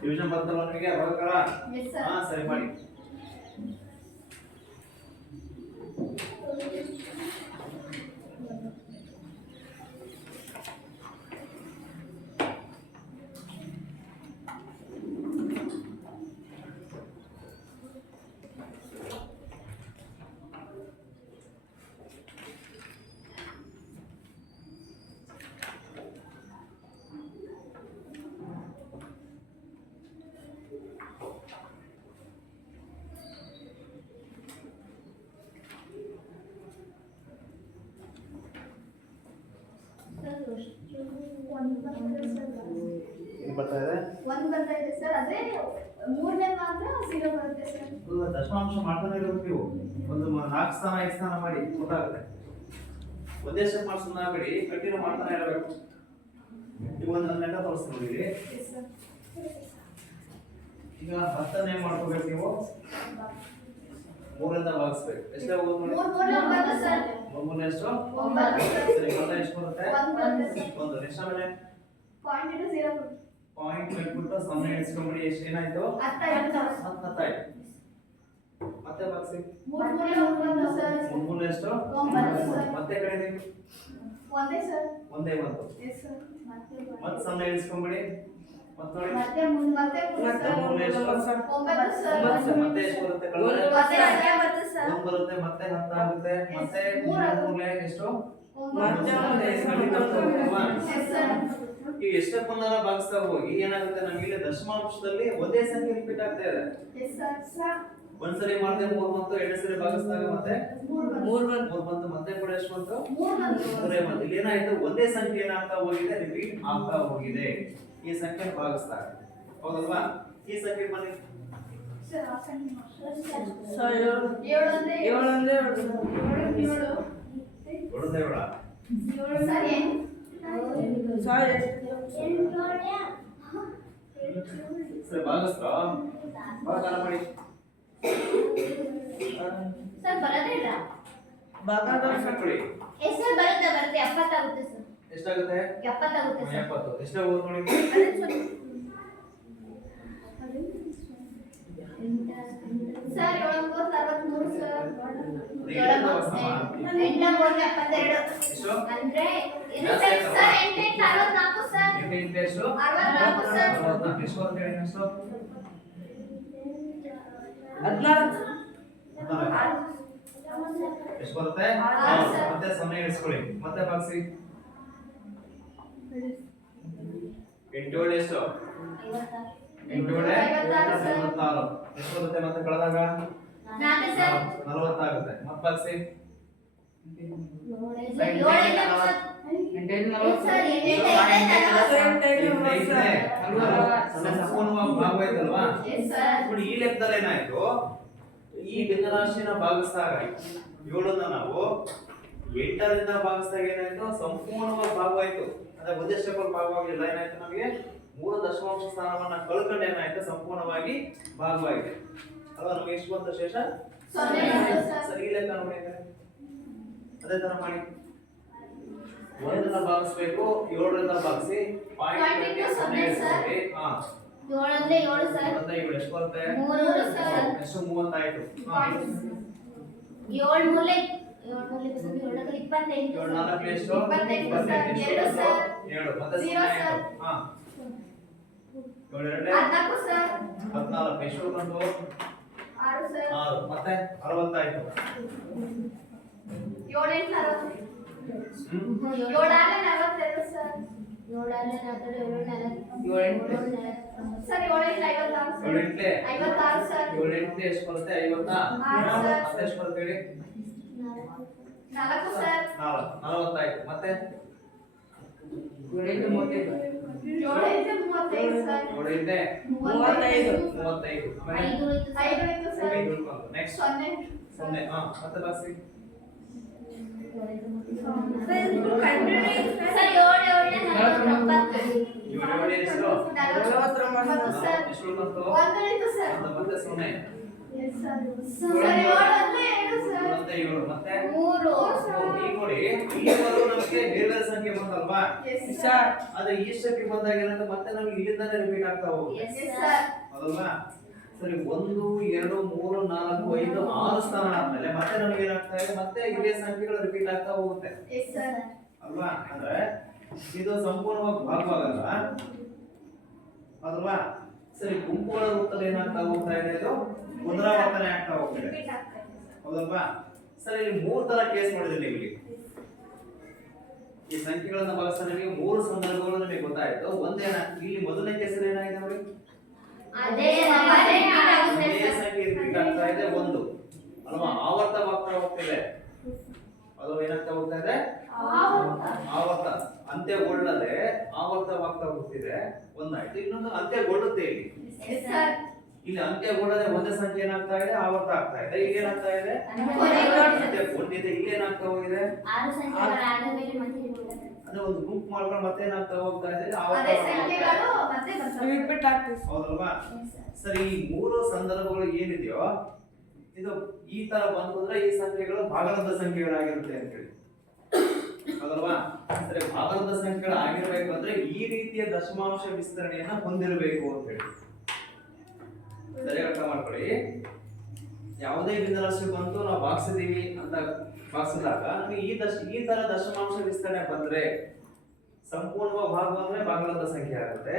ಡಿವಿಷನ್ ಬರ್ತಲ್ಲ ನಿಮಗೆ ಭಾಗಾಕಾರ? Yes, sir. ಹಾ, ಸರಿ ಮಾಡಿ. ಏನು ಬರ್ತಾ ಇದೆ? ಒಂದು ಬರ್ತಾ ಇದೆ ಸರ್. ಅದೇ ಮೂರನೇ ಮಾತ್ರ 0 ಬರುತ್ತೆ ಸರ್. ದಶಮಾಂಶ ಮಾಡ್ತಾನೆ ಇರೋದು ನೀವು. ಒಂದು 4 ಸ್ಥಾನ 5 ಸ್ಥಾನ ಮಾಡಿ ಗೊತ್ತಾಗುತ್ತೆ. ಒಂದೇ ಸ್ಟೆಪ್ ಮಾಡ್ಸೋಣ ಬಿಡಿ, ಕಂಟಿನ್ಯೂ ಮಾಡ್ತಾನೆ ಇರಬೇಕು. ಈಗ ಒಂದು ಲೆಕ್ಕ ತೋರಿಸ್ತೀನಿ ನೋಡಿ. Yes, sir. ಈಗ 10ನೇ ಮಾಡ್ಕೋಬೇಕು ನೀವು. 3 ರಿಂದ ಭಾಗಿಸ್ಬೇಕು. ಎಷ್ಟೇ ಹೋಗೋದು ನೋಡಿ? 3 9 ಸರ್. 3 ಎಷ್ಟು? 9 ಸರ್. ಸರಿ, ಮೊದಲ ಎಷ್ಟು ಬರುತ್ತೆ? 1 ಬರುತ್ತೆ ಸರ್. 1. ನೆಕ್ಸ್ಟ್ ಆಮೇಲೆ ಪಾಯಿಂಟ್ ಇಟ್ಟು 0 ಬರುತ್ತೆ. ಪಾಯಿಂಟ್ ಬಿಟ್ಬಿಟ್ಟು 0 ಎಣಿಸ್ಕೊಂಬಿಡಿ. ಎಷ್ಟು ಏನಾಯ್ತು? 10 ಆಯ್ತು. 10 ಆಯ್ತು. ಮತ್ತೆ ಭಾಗಿಸಿ. 3 9 ಸರ್. 3 ಎಷ್ಟು? 9 ಸರ್. ಮತ್ತೆ ಕಡೆ ಒಂದೇ ಸರ್. ಒಂದೇ ಬಂತು. Yes, sir. ಮತ್ತೆ ಮತ್ತೆ 0 ಎಣಿಸ್ಕೊಂಬಿಡಿ. ಮತ್ತೆ ನೋಡಿ. ಮತ್ತೆ 3 ಎಷ್ಟು? 9 ಸರ್. ಮತ್ತೆ ಎಷ್ಟು ಬರುತ್ತೆ? ಮತ್ತೆ 10 ಬರುತ್ತೆ ಸರ್. 1 ಬರುತ್ತೆ, ಮತ್ತೆ 10 ಆಗುತ್ತೆ. ಮತ್ತೆ 3 ಎಷ್ಟು? ಮತ್ತೆ Yes, sir. ಈ ಎಷ್ಟೇ ಪುನಃ ಭಾಗಿಸ್ತಾ ಹೋಗಿ ಏನಾಗುತ್ತೆ, ನಮಗೆ ಇಲ್ಲಿ ದಶಮಾಂಶದಲ್ಲಿ ಒಂದೇ ಸಂಖ್ಯೆ ರಿಪೀಟ್ ಆಗ್ತಾ ಇದೆ. Yes, sir. ಒಂದ್ಸರಿ ಮಾಡಿದ್ರೆ 3 ಬಂತು, ಎರಡನೇ ಸರಿ ಭಾಗಿಸಿದಾಗ ಮತ್ತೆ 3 ಬಂತು, ಮತ್ತೆ ಕೂಡ ಎಷ್ಟು ಬಂತು? 3 3 ಬಂತು. ಇಲ್ಲಿ ಏನಾಯ್ತು, ಒಂದೇ ಸಂಖ್ಯೆ ಏನಾಗ್ತಾ ಹೋಗಿದೆ, ರಿಪೀಟ್ ಆಗ್ತಾ ಹೋಗಿದೆ. ಈ ಸಂಖ್ಯೆ ಭಾಗಿಸ್ತಾರೆ, ಹೌದಲ್ವಾ? ಈ ಸಂಖ್ಯೆ ಬನ್ನಿ. ಸರ್ ಆಸನ್ ಸರ್ 7 ಅಂದ್ರೆ 7 ಅಂದ್ರೆ 7 ದೊಡ್ಡದೇ ಬೇಡ. ಸರ್ ಏನು ಸರ್ ಸರಿ, ಭಾಗಿಸ್ತಾ ಭಾಗಾಕಾರ ಮಾಡಿ. ಸರ್ ಬರೋದೇ ಇಲ್ಲ. ಭಾಗಾಕಾರ ಹಾಕೊಳ್ಳಿ. ಎಷ್ಟು ಸರ್ ಬರುತ್ತೆ? 70 ಆಗುತ್ತೆ ಸರ್. ಎಷ್ಟಾಗುತ್ತೆ? 70 ಆಗುತ್ತೆ ಸರ್. 70. ಎಷ್ಟೇ ಹೋದ್ ನೋಡಿ. Sir 7 63 sir. ಅದು ಏಳನೇ ವರ್ಷ. 8 72 ಎಷ್ಟು? ಅಂದ್ರೆ ಇದು ಸರ್ 8 64 ಸರ್. ಎಂಟು ಎಷ್ಟು? 64 ಸರ್. 64. ಎಷ್ಟು ಬರುತ್ತೆ ಹೇಳಿ? ಎಷ್ಟು? 14 ಎಷ್ಟು ಬರುತ್ತೆ? ಮತ್ತೆ 0 ಇಳಿಸ್ಕೊಳ್ಳಿ, ಮತ್ತೆ ಭಾಗಿಸಿ. 8 7 ಎಷ್ಟು? 8 7 56. ಎಷ್ಟು ಬರುತ್ತೆ ಮತ್ತೆ ಕಳೆದಾಗ? 4 ಸರ್. 40 ಆಗುತ್ತೆ. ಮತ್ತೆ ಭಾಗಿಸಿ. 7 ಸಂಪೂರ್ಣವಾಗಿ ಭಾಗವಾಯ್ತಲ್ವಾ? ಸರ್. ನೋಡಿ, ಈ ಲೆಕ್ಕದಲ್ಲಿ ಏನಾಯ್ತು, ಈ ಭಿನ್ನರಾಶಿನ ಭಾಗಿಸಿದಾಗ 7ನ್ನ ನಾವು 8ರಿಂದ ಭಾಗಿಸಿದಾಗ ಏನಾಯ್ತು, ಸಂಪೂರ್ಣವಾಗಿ ಭಾಗವಾಯ್ತು. ಅಂದ್ರೆ ಒಂದೇ ಸ್ಟೆಪ್ ಭಾಗವಾಗಿಲ್ಲ. ಏನಾಯ್ತು, ನಮಗೆ 3 ದಶಮಾಂಶ ಸ್ಥಾನವನ್ನ ಕಳ್ಕೊಂಡು ಏನಾಯ್ತು, ಸಂಪೂರ್ಣವಾಗಿ ಭಾಗವಾಯಿತು. ಅಲ್ವಾ? ನಮ್ಗೆ ಎಷ್ಟು ಬಂತು ಶೇಷ? ಸೊನ್ನೆ ಬಂತು ಸರ್. ಸರಿ, ಈ ಲೆಕ್ಕ ನೋಡಿ ಅದೇ ತರ ಮಾಡಿ. 1ನ್ನ ಭಾಗಿಸ್ಬೇಕು, 7ರಿಂದ ಭಾಗಿಸಿ Point into ಸೊನ್ನೆ ಸರ್. ಹಾ 7 7 ಸರ್. 7 ಎಷ್ಟು ಬರುತ್ತೆ? 3 ಸರ್. ಎಷ್ಟು? 30 ಆಯ್ತು. ಹಾ 7 ಮೂಲೆ 7 ಮೂಲೆ 7 28 7 4 ಎಷ್ಟು? 28 ಸರ್. 2 ಸರ್. 7 ಮತ್ತೆ 0 0 ಆಯ್ತು. ಸರ್. ಹಾ 7 2 14 ಸರ್. 14 ಎಷ್ಟು ಬಂತು? 6 ಸರ್. 6 ಮತ್ತೆ 60 ಆಯ್ತು. 7 8 40. 7 42 ಸರ್. 7 ಸರ್. 7 8 56 ಸರ್. 56 ಸರ್. 7 8 ಎಷ್ಟು ಬರುತ್ತೆ? 50. 6 ಸರ್. ಮತ್ತೆ ಎಷ್ಟು ಬರುತ್ತೆ ಹೇಳಿ? 4 ಸರ್. 40 ಆಯ್ತು. ಮತ್ತೆ 7 8 35 7 8 35 ಸರ್. 7 8 35 35 ಆಮೇಲೆ 5 5 ಸರ್. 5 ಉಳ್ಕೊಂಡು ನೆಕ್ಸ್ಟ್ 0 ಹಾ ಮತ್ತೆ ಬಾಸಿ ಸರ್ 7 7 49. 7 ಎಷ್ಟು? 49 ಸರ್. ಎಷ್ಟು ಉಳ್ಕೊಂತು? 1 ಸರ್. ಮತ್ತೆ 0 ಎಸ್ ಸರ್. ಸರ್ 7 ಅಲ್ಲೇ 7 ಸರ್. ಮತ್ತೆ 7 ಮತ್ತೆ 3 ಈಗ ನೋಡಿ ಇಲ್ಲಿವರೆಗೂ ನಮಗೆ ಬೇರೆ ಬೇರೆ ಸಂಖ್ಯೆ ಬಂತಲ್ವಾ? Yes sir. ಸರ್ ಆದ್ರೆ ಈ ಸ್ಟೆಪ್ ಬಂದಾಗ ಏನಂತ ಮತ್ತೆ ನಮಗೆ ಇಲ್ಲಿಂದಾನೆ ರಿಪೀಟ್ ಆಗ್ತಾ ಹೋಗುತ್ತೆ. Yes sir. ಹೌದಲ್ವಾ? ಸರಿ 1 2 3 4 5 6 ಸ್ಥಾನ ಆದ್ಮೇಲೆ ಮತ್ತೆ ನಮಗೆ ಏನಾಗ್ತಾ ಇದೆ? ಮತ್ತೆ ಇದೇ ಸಂಖ್ಯೆಗಳು ರಿಪೀಟ್ ಆಗ್ತಾ ಹೋಗುತ್ತೆ ಎಸ್ ಸರ್. ಅಲ್ವಾ? ಅಂದ್ರೆ ಇದು ಸಂಪೂರ್ಣವಾಗಿ ಭಾಗವಾಗಲ್ಲ ಅಲ್ವಾ? ಸರಿ ಗುಂಪುಗಳ ರೂಪದಲ್ಲಿ ಏನಾಗ್ತಾ ಹೋಗ್ತಾ ಇದೆ? ಇದು ಪುನರಾವರ್ತನೆ ಆಗ್ತಾ ಹೋಗ್ತಿದೆ ರಿಪೀಟ್ ಆಗ್ತಾ ಇದೆ ಸರ್. ಹೌದಲ್ವಾ? ಸರಿ ಇಲ್ಲಿ 3 ತರ ಕೇಸ್ ಮಾಡಿದ್ರೆ ಇಲ್ಲಿ ಈ ಸಂಖ್ಯೆಗಳನ್ನ ಬಳಸ್ತಾ ನಿಮಗೆ 3 ಸಂದರ್ಭಗಳು ನಿಮಗೆ ಗೊತ್ತಾಯ್ತು. ಒಂದೇನ ಇಲ್ಲಿ ಮೊದಲನೇ ಕೇಸಲ್ಲಿ ಏನಾಗಿದೆ ನೋಡಿ? ಅದೇ ಸಂಖ್ಯೆ ಆಗುತ್ತೆ ಒಂದೇ ಸರ್. ಸಂಖ್ಯೆ ರಿಪೀಟ್ ಆಗ್ತಾ ಇದೆ 1 ಅಲ್ವಾ? ಆವರ್ತವಾಗ್ತಾ ಹೋಗ್ತಿದೆ. ಅದು ಏನಾಗ್ತಾ ಹೋಗ್ತಾ ಇದೆ? ಆವರ್ತ ಅಂತ್ಯಗೊಳ್ಳದೆ ಆವರ್ತವಾಗ್ತಾ ಹೋಗ್ತಿದೆ. ಒಂದಾಯ್ತು. ಇನ್ನೊಂದು ಅಂತ್ಯಗೊಳ್ಳುತ್ತೆ ಇಲ್ಲಿ. Yes sir. ಇಲ್ಲಿ ಅಂತ್ಯಗೊಳ್ಳದೆ ಒಂದೇ ಸಂಖ್ಯೆ ಏನಾಗ್ತಾ ಇದೆ? ಆವರ್ತ ಆಗ್ತಾ ಇದೆ. ಇಲ್ಲಿ ಏನಾಗ್ತಾ ಇದೆ? ಅಂತ್ಯಗೊಂಡಿದೆ. ಇಲ್ಲಿ ಏನಾಗ್ತಾ ಹೋಗಿದೆ? 6 ಸಂಖ್ಯೆಗಳ ಆದ ಮೇಲೆ ಮತ್ತೆ ಅಂದ್ರೆ ಒಂದು ಗ್ರೂಪ್ ಮಾಡ್ಕೊಂಡು ಮತ್ತೆ ಏನಾಗ್ತಾ ಹೋಗ್ತಾ ಇದೆ? ಆವರ್ತ ಅದೇ ಆಗ್ತಾ ಹೋಗ್ತಾ ಇದೆ. ಸಂಖ್ಯೆಗಳು ಮತ್ತೆ ಬರ್ತವೆ. ರಿಪೀಟ್ ಆಗ್ತದೆ ಹೌದಲ್ವಾ? Yes sir. ಸರಿ ಈ 3 ಸಂದರ್ಭಗಳು ಏನಿದೆಯೋ ಇದು ಈ ತರ ಬಂತು ಅಂದ್ರೆ ಈ ಸಂಖ್ಯೆಗಳು ಭಾಗಲಬ್ಧ ಸಂಖ್ಯೆಗಳಾಗಿರುತ್ತೆ ಅಂತ ಹೇಳಿ. ಹೌದಲ್ವಾ? ಸರಿ ಭಾಗಲಬ್ಧ ಸಂಖ್ಯೆಗಳು ಆಗಿರ್ಬೇಕು ಅಂದ್ರೆ ಈ ರೀತಿಯ ದಶಮಾಂಶ ವಿಸ್ತರಣೆಯನ್ನ ಹೊಂದಿರಬೇಕು ಅಂತ ಹೇಳಿ. ಸರಿ ಅರ್ಥ ಮಾಡ್ಕೊಳ್ಳಿ. ಯಾವುದೇ ಬಿಂದುರಾಶಿ ಬಂತು ನಾವು ಭಾಗಿಸಿದೀವಿ ಅಂತ ಭಾಗಿಸಿದಾಗ ನಮಗೆ ಈ ತರ ದಶಮಾಂಶ ವಿಸ್ತರಣೆ ಬಂದ್ರೆ ಸಂಪೂರ್ಣವಾಗಿ ಭಾಗ ಅಂದ್ರೆ ಭಾಗಲಬ್ಧ ಸಂಖ್ಯೆ ಆಗುತ್ತೆ.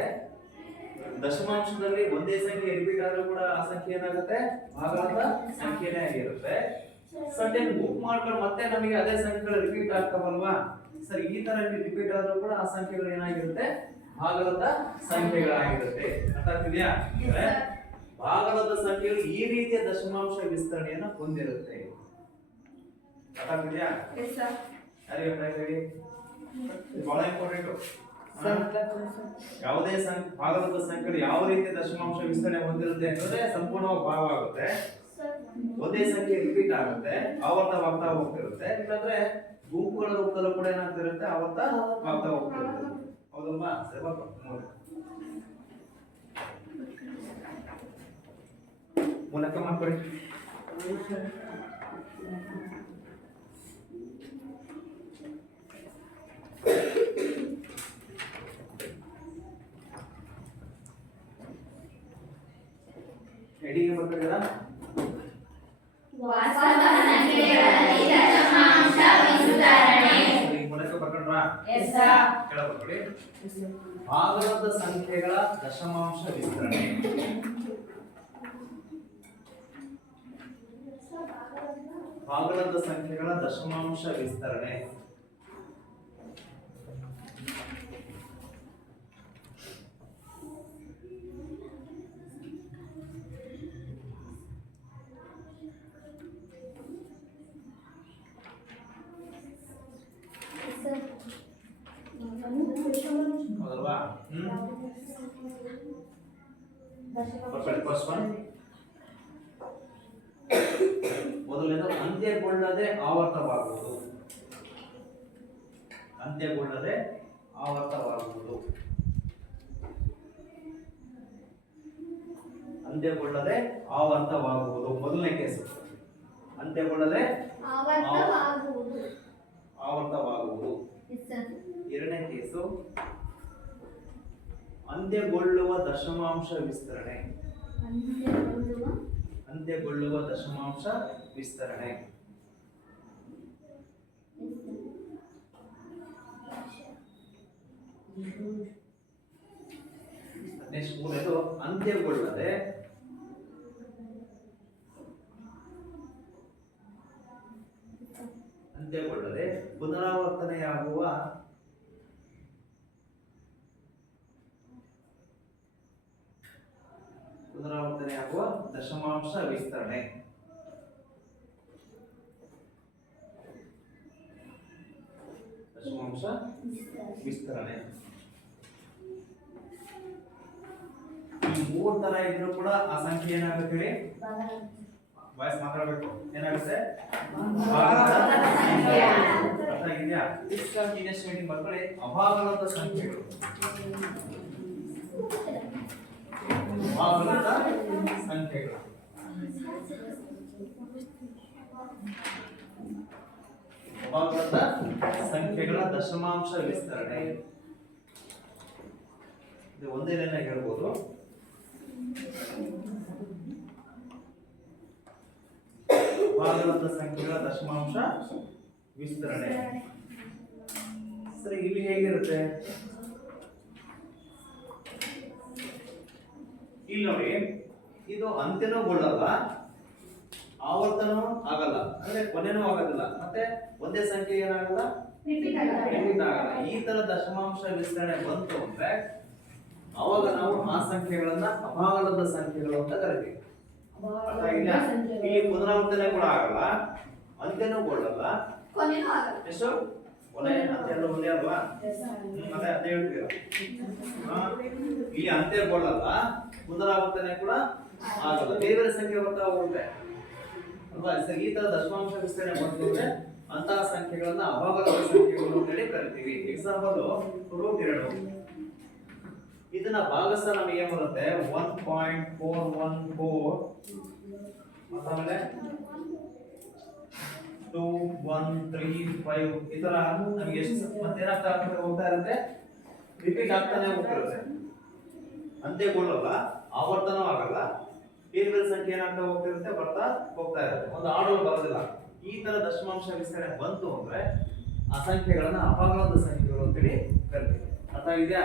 ದಶಮಾಂಶದಲ್ಲಿ ಒಂದೇ ಸಂಖ್ಯೆ ರಿಪೀಟ್ ಆದ್ರೂ ಕೂಡ ಆ ಸಂಖ್ಯೆ ಏನಾಗುತ್ತೆ? ಭಾಗಲಬ್ಧ ಸಂಖ್ಯೆನೇ ಆಗಿರುತ್ತೆ. ಸಡನ್ ಬುಕ್ ಮಾಡ್ಕೊಂಡು ಮತ್ತೆ ನಮಗೆ ಅದೇ ಸಂಖ್ಯೆಗಳು ರಿಪೀಟ್ ಆಗ್ತಾವಲ್ವಾ? ಸರಿ ಈ ತರ ರಿಪೀಟ್ ಆದ್ರೂ ಕೂಡ ಆ ಸಂಖ್ಯೆಗಳು ಏನಾಗಿರುತ್ತೆ? ಭಾಗಲಬ್ಧ ಸಂಖ್ಯೆಗಳಾಗಿರುತ್ತೆ. ಅರ್ಥ ಆಗ್ತಿದ್ಯಾ? ಅಂದ್ರೆ ಭಾಗಲಬ್ಧ ಸಂಖ್ಯೆಗಳು ಈ ರೀತಿಯ ದಶಮಾಂಶ ವಿಸ್ತರಣೆಯನ್ನು ಹೊಂದಿರುತ್ತೆ. ಅರ್ಥ ಆಗ್ತಿದ್ಯಾ? ಎಸ್ ಸರ್ ಯಾರಿಗೆ ಅರ್ಥ ಆಗ್ತಿದೆ? ಇದು ಬಹಳ ಇಂಪಾರ್ಟೆಂಟ್. ಸರ್ ಯಾವುದೇ ಭಾಗಲಬ್ಧ ಸಂಖ್ಯೆಗಳು ಯಾವ ರೀತಿಯ ದಶಮಾಂಶ ವಿಸ್ತರಣೆ ಹೊಂದಿರುತ್ತೆ ಅಂತಂದ್ರೆ ಸಂಪೂರ್ಣವಾಗಿ ಭಾಗವಾಗುತ್ತೆ. ಒಂದೇ ಸಂಖ್ಯೆ ರಿಪೀಟ್ ಆಗುತ್ತೆ, ಆವರ್ತವಾಗ್ತಾ ಹೋಗ್ತಿರುತ್ತೆ. ಇಲ್ಲಾಂದ್ರೆ ಗುಂಪುಗಳ ರೂಪದಲ್ಲೂ ಕೂಡ ಏನಾಗ್ತಿರುತ್ತೆ? ಆವರ್ತವಾಗ್ತಾ ಹೋಗ್ತಿರುತ್ತೆ. ಹೌದಲ್ವಾ? ಸರಿ ಬರ್ಕೊ ನೋಡಿ. ಮೂಲಕ ಮಾಡ್ಕೊಳ್ಳಿ. ಎಡಿಗೆ ಬರ್ತಿದ್ದೀರಾ? ವಾಸ್ತವ ಸಂಖ್ಯೆಗಳಲ್ಲಿ ದಶಮಾಂಶ ವಿಸ್ತರಣೆ. ಸರಿ, ಮೂಲಕ ಬರ್ಕೊಂಡ್ರಾ? Yes sir. ಕೆಳಗೆ ಬರ್ಕೊಳ್ಳಿ. ಭಾಗಲಬ್ಧ ಸಂಖ್ಯೆಗಳ ದಶಮಾಂಶ ವಿಸ್ತರಣೆ. ಭಾಗಲಬ್ಧ ಸಂಖ್ಯೆಗಳ ದಶಮಾಂಶ ವಿಸ್ತರಣೆ. ಹೌದಲ್ವಾ? ಫಸ್ಟ್ ಒನ್ ಮೊದಲನೇದು ಅಂತ್ಯಗೊಳ್ಳದೆ ಆವರ್ತವಾಗುವುದು. ಅಂತ್ಯಗೊಳ್ಳದೆ ಆವರ್ತವಾಗುವುದು. ಅಂತ್ಯಗೊಳ್ಳದೆ ಆವರ್ತವಾಗುವುದು. ಮೊದಲನೇ ಕೇಸು ಅಂತ್ಯಗೊಳ್ಳದೆ ಆವರ್ತವಾಗುವುದು. ಆವರ್ತವಾಗುವುದು. Yes, sir. ಎರಡನೇ ಕೇಸು ಅಂತ್ಯಗೊಳ್ಳುವ ದಶಮಾಂಶ ವಿಸ್ತರಣೆ. ಅಂತ್ಯಗೊಳ್ಳುವ ಅಂತ್ಯಗೊಳ್ಳುವ ದಶಮಾಂಶ ವಿಸ್ತರಣೆ. ನೆಕ್ಸ್ಟ್ ಮೂರನೇದು ಅಂತ್ಯಗೊಳ್ಳದೆ ಅಂತ್ಯಗೊಳ್ಳದೆ ಪುನರಾವರ್ತನೆಯಾಗುವ ದಶಮಾಂಶ ವಿಸ್ತರಣೆ. ದಶಮಾಂಶ ವಿಸ್ತರಣೆ. ಈ ಮೂರ್ ತರ ಇದ್ರೂ ಕೂಡ ಆ ಸಂಖ್ಯೆ ಏನಾಗುತ್ತೆ ಹೇಳಿ? ವಾಯ್ಸ್ ಮಾತಾಡಬೇಕು. ಏನಾಗುತ್ತೆ? ಅರ್ಥ ಆಗಿದ್ಯಾ? ನೆಕ್ಸ್ಟ್ ಮೀಟಿಂಗ್ ಬರ್ಕೊಳ್ಳಿ. ಅಭಾಗಲಬ್ಧ ಸಂಖ್ಯೆಗಳು. ಅಭಾಗಲಬ್ಧ ಸಂಖ್ಯೆಗಳು. ಅಭಾಗಲಬ್ಧ ಸಂಖ್ಯೆಗಳ ದಶಮಾಂಶ ವಿಸ್ತರಣೆ. ಇದು ಒಂದೇ ಲೈನ್ ಆಗಿ ಹೇಳ್ಬೋದು. ಅಭಾಗಲಬ್ಧ ಸಂಖ್ಯೆಗಳ ದಶಮಾಂಶ ವಿಸ್ತರಣೆ. ಸರಿ, ಇಲ್ಲಿ ಹೇಗಿರುತ್ತೆ? ಇಲ್ಲಿ ನೋಡಿ, ಇದು ಅಂತ್ಯನೂಗೊಳ್ಳಲ್ಲ, ಆವರ್ತನೂ ಆಗಲ್ಲ, ಅಂದ್ರೆ ಕೊನೆನೂ ಆಗೋದಿಲ್ಲ, ಮತ್ತೆ ಒಂದೇ ಸಂಖ್ಯೆ ಏನಾಗಲ್ಲ, ರಿಪೀಟ್ ಆಗಲ್ಲ. ಈ ತರ ದಶಮಾಂಶ ವಿಸ್ತರಣೆ ಬಂತು ಅಂದ್ರೆ ಅವಾಗ ನಾವು ಆ ಸಂಖ್ಯೆಗಳನ್ನ ಅಭಾಗಲಬ್ಧ ಸಂಖ್ಯೆಗಳು ಅಂತ ಕರಿತೀವಿ. ಅರ್ಥ ಆಗಿದ್ಯಾ? ಇಲ್ಲಿ ಪುನರಾವರ್ತನೆ ಕೂಡ ಆಗಲ್ಲ, ಅಂತ್ಯನೂಗೊಳ್ಳಲ್ಲ, ಕೊನೆನೂ ಆಗಲ್ಲ. ಎಷ್ಟು ಕೊನೆ ಅಂತ ಎಲ್ಲ ಒಂದೇ ಅಲ್ವಾ? ಮತ್ತೆ ಅದೇ ಹೇಳ್ತೀರಾ. ಇಲ್ಲಿ ಅಂತ್ಯಗೊಳ್ಳಲ್ಲ, ಪುನರಾವರ್ತನೆ ಕೂಡ ಆಗಲ್ಲ, ಬೇರೆ ಬೇರೆ ಸಂಖ್ಯೆ ಬರ್ತಾ ಹೋಗುತ್ತೆ ಅಲ್ವಾ? ಸರಿ, ಈ ತರ ದಶಮಾಂಶ ವಿಸ್ತರಣೆ ಬಂದ್ರೆ ಅಂತಹ ಸಂಖ್ಯೆಗಳನ್ನ ಅಭಾಗಲಬ್ಧ ಸಂಖ್ಯೆಗಳು ಅಂತ ಹೇಳಿ ಕರಿತೀವಿ. ಎಕ್ಸಾಂಪಲ್ √2. ಇದನ್ನ ಭಾಗಸ ನಮಗೆ ಏನ್ ಬರುತ್ತೆ? 1.414 ಆಮೇಲೆ 2135. ಈ ತರ ನಮಗೆ ಎಷ್ಟು ಮತ್ತೆ ಏನಾಗ್ತಾ ಹೋಗ್ತಾ ಇರುತ್ತೆ? ರಿಪೀಟ್ ಆಗ್ತಾನೆ ಹೋಗ್ತಿರುತ್ತೆ. ಅಂತ್ಯಗೊಳ್ಳಲ್ಲ, ಆವರ್ತನ ಆಗಲ್ಲ, ಬೇರೆ ಬೇರೆ ಸಂಖ್ಯೆ ಏನಾಗ್ತಾ ಹೋಗ್ತಿರುತ್ತೆ, ಬರ್ತಾ ಹೋಗ್ತಾ ಇರುತ್ತೆ, ಒಂದು ಆರ್ಡರ್ ಬರೋದಿಲ್ಲ. ಈ ತರ ದಶಮಾಂಶ ವಿಸ್ತರಣೆ ಬಂತು ಅಂದ್ರೆ ಆ ಸಂಖ್ಯೆಗಳನ್ನ ಅಭಾಗಲಬ್ಧ ಸಂಖ್ಯೆಗಳು ಅಂತೇಳಿ ಕರಿತೀವಿ. ಅರ್ಥ ಆಗಿದ್ಯಾ?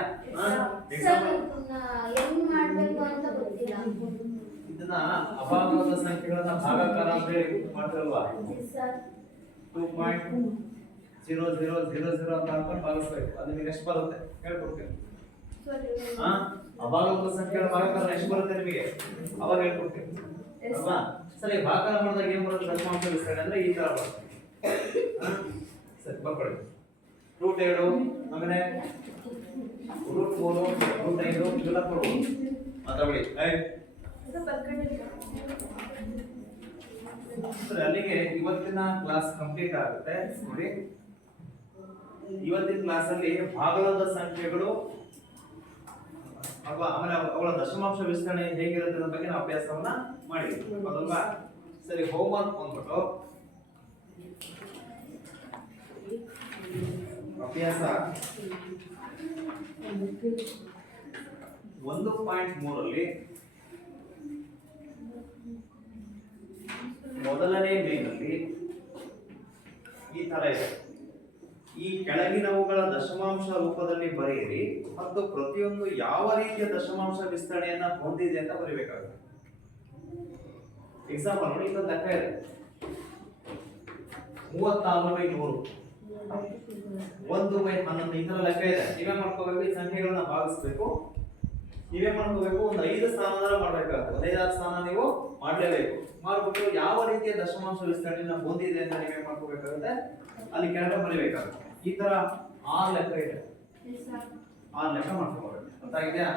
ಹೆಂಗ್ ಮಾಡ್ಬೇಕು ಅಂತ ಗೊತ್ತಿಲ್ಲ. ಇದನ್ನ ಅಭಾಗಲಬ್ಧ ಸಂಖ್ಯೆಗಳನ್ನ ಭಾಗಾಕಾರ ಅಂತ ಹೇಳಿ ಮಾಡ್ತಿರಲ್ವಾ? 2.0000 ಅಂತ ಅನ್ಕೊಂಡು ಭಾಗಿಸ್ಬೇಕು. ಅದು ನಿಮಗೆ ಎಷ್ಟು ಬರುತ್ತೆ ಹೇಳ್ಕೊಡ್ತೀನಿ. ಅಭಾಗಲಬ್ಧ ಸಂಖ್ಯೆಗಳ ಭಾಗಾಕಾರ ಎಷ್ಟು ಬರುತ್ತೆ ನಿಮಗೆ ಅವಾಗ ಹೇಳ್ಕೊಡ್ತೀನಿ ಅಲ್ವಾ? ಸರಿ, ಭಾಗಾಕಾರ ಮಾಡಿದಾಗ ಏನ್ ಬರುತ್ತೆ? ದಶಮಾಂಶ ವಿಸ್ತರಣೆ ಅಂದ್ರೆ ಈ ತರ ಬರುತ್ತೆ. ಸರಿ, ಬರ್ಕೊಳ್ಳಿ. √2 ಆಮೇಲೆ √4 √5 ಇವೆಲ್ಲ ಕೊಡ್ಬೋದು. ಮಾತಾಡಿ. ಸರಿ, ಅಲ್ಲಿಗೆ ಇವತ್ತಿನ ಕ್ಲಾಸ್ ಕಂಪ್ಲೀಟ್ ಆಗುತ್ತೆ. ನೋಡಿ, ಇವತ್ತಿನ ಕ್ಲಾಸ್ ಅಲ್ಲಿ ಭಾಗಲಬ್ಧ ಸಂಖ್ಯೆಗಳು ಆಮೇಲೆ ಅವುಗಳ ದಶಮಾಂಶ ವಿಸ್ತರಣೆ ಹೇಗಿರುತ್ತೆ ಅನ್ನೋ ಬಗ್ಗೆ ನಾವು ಅಭ್ಯಾಸವನ್ನ ಮಾಡಿದ್ವಿ ಅಲ್ವಾ? ಸರಿ, ಹೋಮ್ವರ್ಕ್ ಬಂದ್ಬಿಟ್ಟು ಅಭ್ಯಾಸ 1.3 ಅಲ್ಲಿ ಮೊದಲನೇ ಮೇನಲ್ಲಿ ಈ ತರ ಇದೆ. ಈ ಕೆಳಗಿನವುಗಳ ದಶಮಾಂಶ ರೂಪದಲ್ಲಿ ಬರೆಯಿರಿ ಮತ್ತು ಪ್ರತಿಯೊಂದು ಯಾವ ರೀತಿಯ ದಶಮಾಂಶ ವಿಸ್ತರಣೆಯನ್ನ ಹೊಂದಿದೆ ಅಂತ ಬರೀಬೇಕಾಗುತ್ತೆ. ಎಕ್ಸಾಂಪಲ್ ನೋಡಿ, ಇದೊಂದು ಲೆಕ್ಕ ಇದೆ. 36/100 1/11 ಈ ತರ ಲೆಕ್ಕ ಇದೆ. ನೀವೇ ಮಾಡ್ಕೋಬೇಕು, ಈ ಸಂಖ್ಯೆಗಳನ್ನ ಭಾಗಿಸ್ಬೇಕು. ನೀವೇ ಮಾಡ್ಕೋಬೇಕು, ಒಂದು 5 ಸ್ಥಾನದ ಮಾಡ್ಬೇಕಾಗುತ್ತೆ. 5-6 ಸ್ಥಾನ ನೀವು ಮಾಡ್ಲೇಬೇಕು. ಮಾಡ್ಬಿಟ್ಟು ಯಾವ ರೀತಿಯ ದಶಮಾಂಶ ವಿಸ್ತರಣೆಯನ್ನ ಹೊಂದಿದೆ ಅಂತ ನೀವೇ ಮಾಡ್ಕೋಬೇಕಾಗುತ್ತೆ. ಅಲ್ಲಿ ಕೆಳಗೆ ಬರೀಬೇಕಾಗುತ್ತೆ. ಈ ತರ 6 ಲೆಕ್ಕ ಇದೆ. 6 ಲೆಕ್ಕ ಮಾಡ್ಕೋಬೇಕು. ಅರ್ಥ ಆಗಿದೆಯಾ?